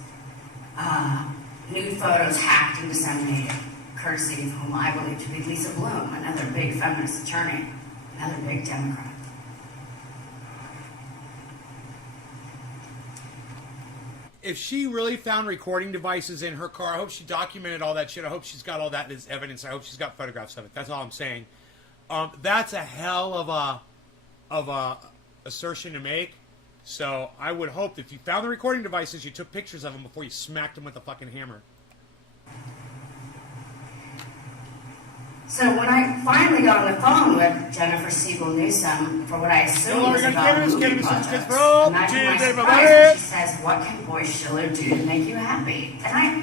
Nude photos hacked and disseminated, courtesy of whom I believe to be Lisa Bloom, another big feminist attorney, another big Democrat. If she really found recording devices in her car, I hope she documented all that shit. I hope she's got all that as evidence. I hope she's got photographs of it. That's all I'm saying. That's a hell of a assertion to make. So I would hope that if you found the recording devices, you took pictures of them before you smacked them with a fucking hammer. So when I finally got on the phone with Jennifer Siebel Newsom for what I assumed was about movie projects, imagine my surprise when she says, what can Boyce Schiller do to make you happy? And I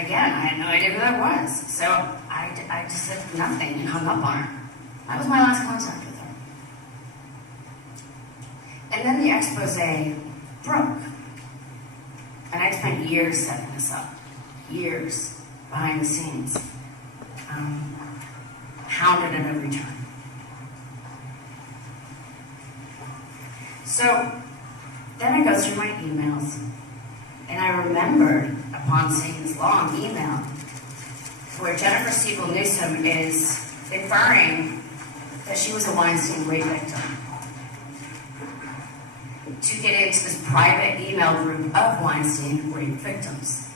had no idea who that was. So I just said nothing and hung up on her. That was my last contact with her. And then the expose broke. And I'd spent years setting this up. Years behind the scenes. Hounded at every turn. So then I go through my emails, and I remembered, upon seeing this long email, where Jennifer Siebel Newsom is inferring that she was a Weinstein rape victim, to get into this private email group of Weinstein rape victims.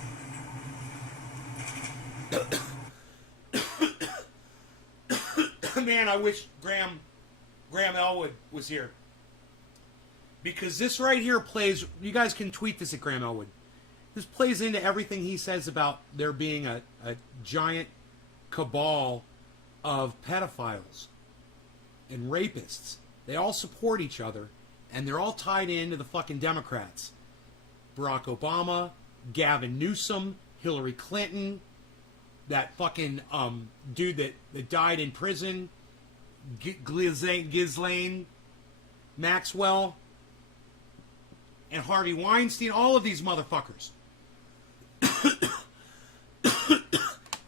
Man, I wish Graham Elwood was here. Because this right here plays, you guys can tweet this at Graham Elwood. This plays into everything he says about there being a giant cabal of pedophiles and rapists. They all support each other, and they're all tied into the fucking Democrats. Barack Obama, Gavin Newsom, Hillary Clinton, that fucking dude that died in prison, Ghislaine Maxwell, and Harvey Weinstein, all of these motherfuckers.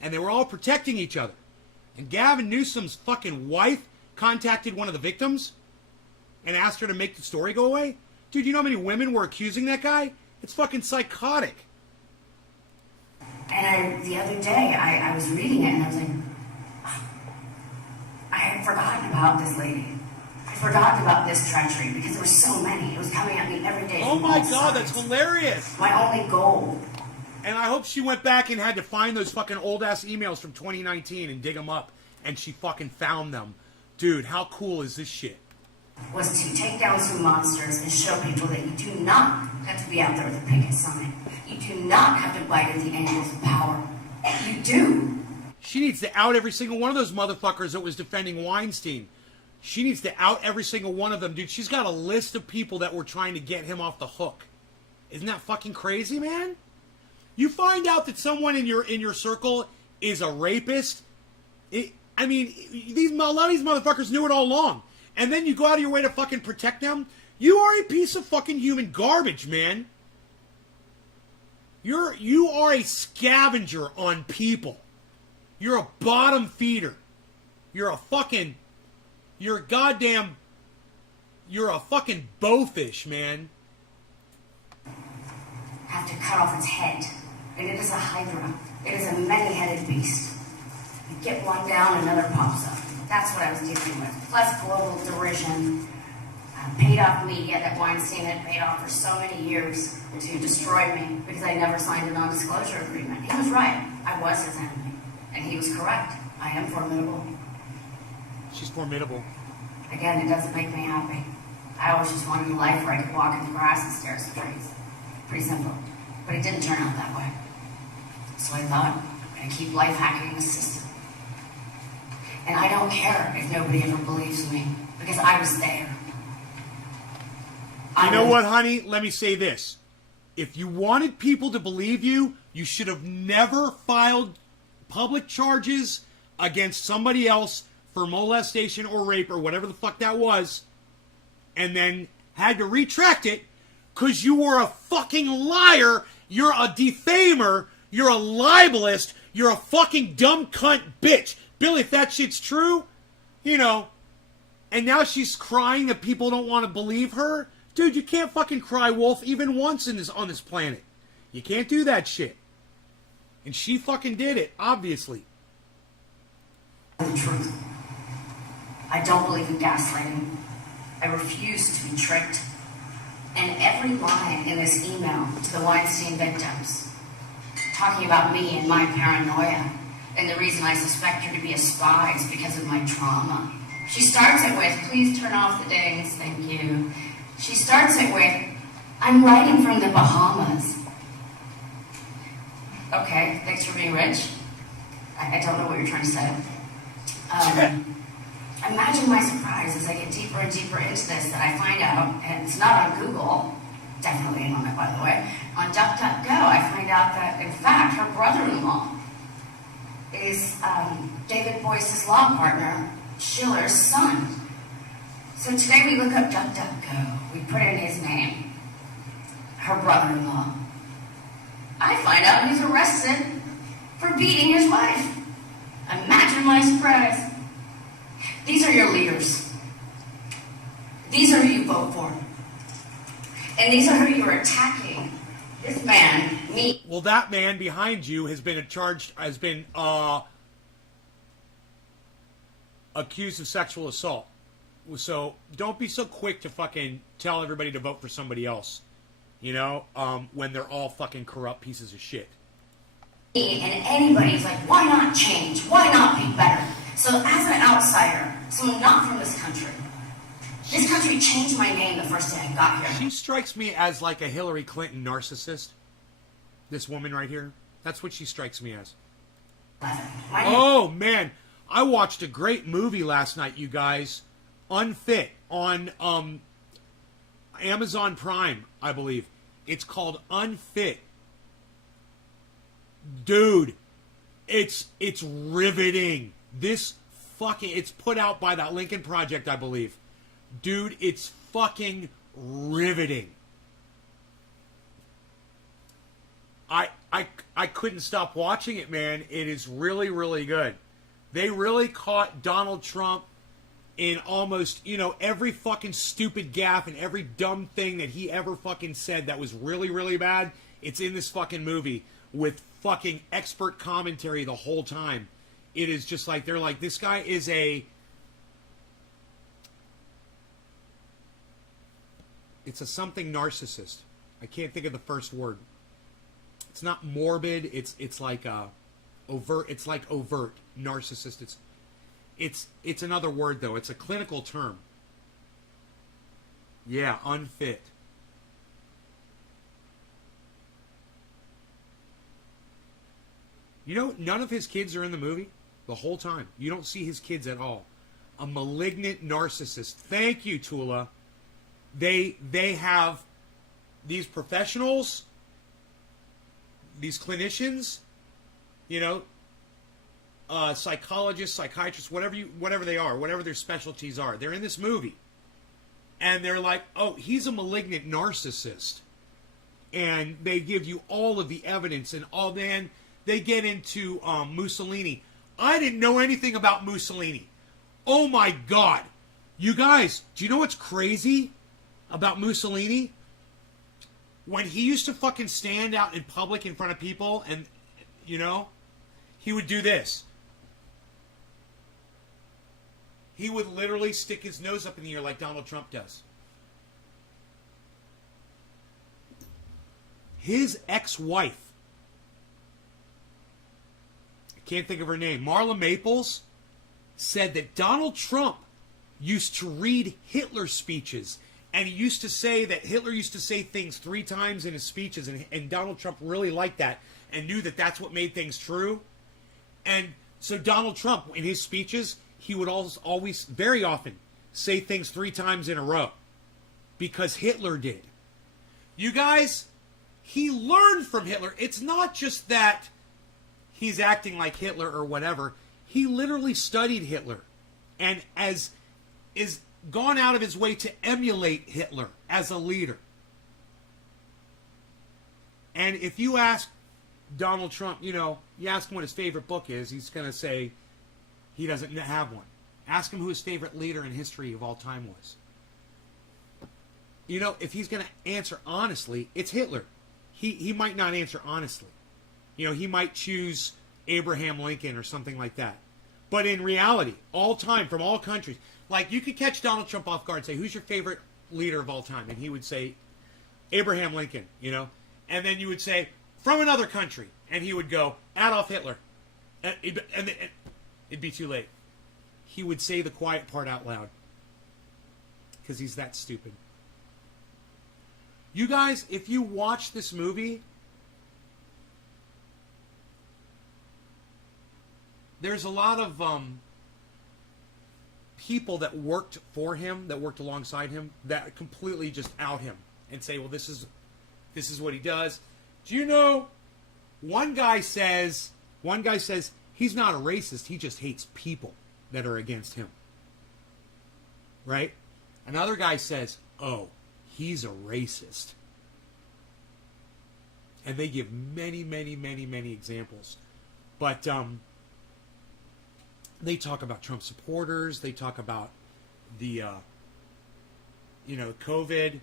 And they were all protecting each other. And Gavin Newsom's fucking wife contacted one of the victims and asked her to make the story go away? Dude, you know how many women were accusing that guy? It's fucking psychotic. And the other day, I was reading it and I was like, I had forgotten about this lady. I forgotten about this treachery because there were so many. It was coming at me every day. Oh from my all God, sides. that's hilarious. My only goal. And I hope she went back and had to find those fucking old-ass emails from 2019 and dig them up. And she fucking found them. Dude, how cool is this shit? Was to take down some monsters and show people that you do not have to be out there with a picket sign. You do not have to bite at the angles of power. You do. She needs to out every single one of those motherfuckers that was defending Weinstein. She needs to out every single one of them, dude. She's got a list of people that were trying to get him off the hook. Isn't that fucking crazy, man? You find out that someone in your circle is a rapist. A lot of these motherfuckers knew it all along. And then you go out of your way to fucking protect them. You are a piece of fucking human garbage, man. You are a scavenger on people. You're a bottom feeder. You're a fucking bowfish, man. Have to cut off its head. And it is a hydra. It is a many-headed beast. You get one down, another pops up. That's what I was dealing with. Plus global derision, paid off media that Weinstein had paid off for so many years to destroy me because I never signed a non-disclosure agreement. He was right. I was his enemy. And he was correct. I am formidable. She's formidable. Again, it doesn't make me happy. I always just wanted a life where I could walk in the grass and stare at the trees. Pretty simple. But it didn't turn out that way. So I thought, I'm going to keep life hacking the system. And I don't care if nobody ever believes me, because I was there. You know what, honey? Let me say this. If you wanted people to believe you, you should have never filed public charges against somebody else for molestation or rape or whatever the fuck that was, and then had to retract it because you were a fucking liar, you're a defamer, you're a libelist, you're a fucking dumb cunt bitch. Billy, if that shit's true, and now she's crying that people don't want to believe her. Dude, you can't fucking cry wolf even once on this planet. You can't do that shit. And she fucking did it, obviously. The truth. I don't believe in gaslighting. I refuse to be tricked. And every line in this email to the Weinstein victims, talking about me and my paranoia, and the reason I suspect her to be a spy is because of my trauma. She starts it with, please turn off the dings, thank you. She starts it with, I'm writing from the Bahamas. Okay, thanks for being rich. I don't know what you're trying to say. Imagine my surprise as I get deeper and deeper into this that I find out, and it's not on Google, definitely ain't on it by the way, on DuckDuckGo I find out that in fact her brother-in-law is David Boyce's law partner, Schiller's son. So today we look up DuckDuckGo, we put in his name, her brother-in-law. I find out he's arrested for beating his wife. Imagine my surprise. These are your leaders. These are who you vote for. And these are who you are attacking. This man, me. Well, that man behind you has been accused of sexual assault. So don't be so quick to fucking tell everybody to vote for somebody else. When they're all fucking corrupt pieces of shit. And anybody's like, why not change? Why not be better? So as an outsider, someone not from this country changed my name the first day I got here. She strikes me as like a Hillary Clinton narcissist. This woman right here. That's what she strikes me as. Oh, man. I watched a great movie last night, you guys. Unfit on Amazon Prime, I believe. It's called Unfit. Dude, it's riveting. It's put out by that Lincoln Project, I believe. Dude, it's fucking riveting. I couldn't stop watching it, man. It is really, really good. They really caught Donald Trump in almost, every fucking stupid gaffe and every dumb thing that he ever fucking said that was really, really bad. It's in this fucking movie with fucking expert commentary the whole time. It is just like, they're like, this guy is it's a something narcissist. I can't think of the first word. It's not morbid. It's like overt. It's like overt narcissist. It's another word though. It's a clinical term. Yeah, unfit. None of his kids are in the movie the whole time. You don't see his kids at all. A malignant narcissist. Thank you, Tula. They have these professionals, these clinicians, psychologists, psychiatrists, whatever they are, whatever their specialties are. They're in this movie, and they're like, "Oh, he's a malignant narcissist," and they give you all of the evidence and all. Then they get into Mussolini. I didn't know anything about Mussolini. Oh my God, you guys! Do you know what's crazy about Mussolini? When he used to fucking stand out in public in front of people, and he would do this. He would literally stick his nose up in the air like Donald Trump does. His ex-wife, I can't think of her name, Marla Maples, said that Donald Trump used to read Hitler's speeches, and he used to say that Hitler used to say things 3 times in his speeches, and Donald Trump really liked that and knew that that's what made things true. And so Donald Trump, in his speeches, he would always, very often, say things 3 times in a row. Because Hitler did. You guys, he learned from Hitler. It's not just that he's acting like Hitler or whatever. He literally studied Hitler. And is gone out of his way to emulate Hitler as a leader. And if you ask Donald Trump, you ask him what his favorite book is, he's going to say he doesn't have one. Ask him who his favorite leader in history of all time was. If he's going to answer honestly, it's Hitler. He might not answer honestly. He might choose Abraham Lincoln or something like that. But in reality, all time, from all countries, like you could catch Donald Trump off guard and say, who's your favorite leader of all time? And he would say, Abraham Lincoln, And then you would say, from another country. And he would go, Adolf Hitler. And it'd be too late. He would say the quiet part out loud. Because he's that stupid. You guys, if you watch this movie, there's a lot of people that worked for him, that worked alongside him, that completely just out him and say, well, this is what he does. Do you know, one guy says he's not a racist, he just hates people that are against him. Right? Another guy says, oh, he's a racist. And they give many, many, many, many examples. But they talk about Trump supporters. They talk about the, COVID.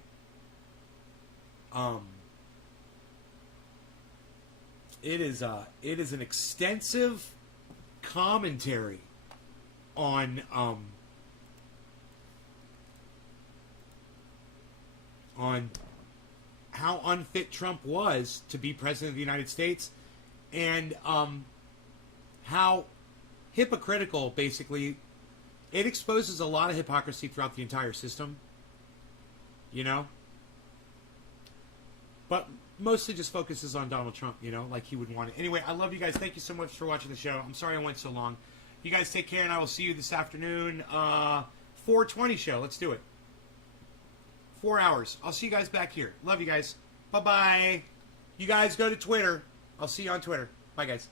It is an extensive commentary on how unfit Trump was to be president of the United States, and how hypocritical, basically, it exposes a lot of hypocrisy throughout the entire system, but mostly just focuses on Donald Trump, like he would want it. Anyway, I love you guys. Thank you so much for watching the show. I'm sorry I went so long. You guys take care, and I will see you this afternoon. 4:20 show. Let's do it. 4 hours. I'll see you guys back here. Love you guys. Bye-bye. You guys go to Twitter. I'll see you on Twitter. Bye, guys.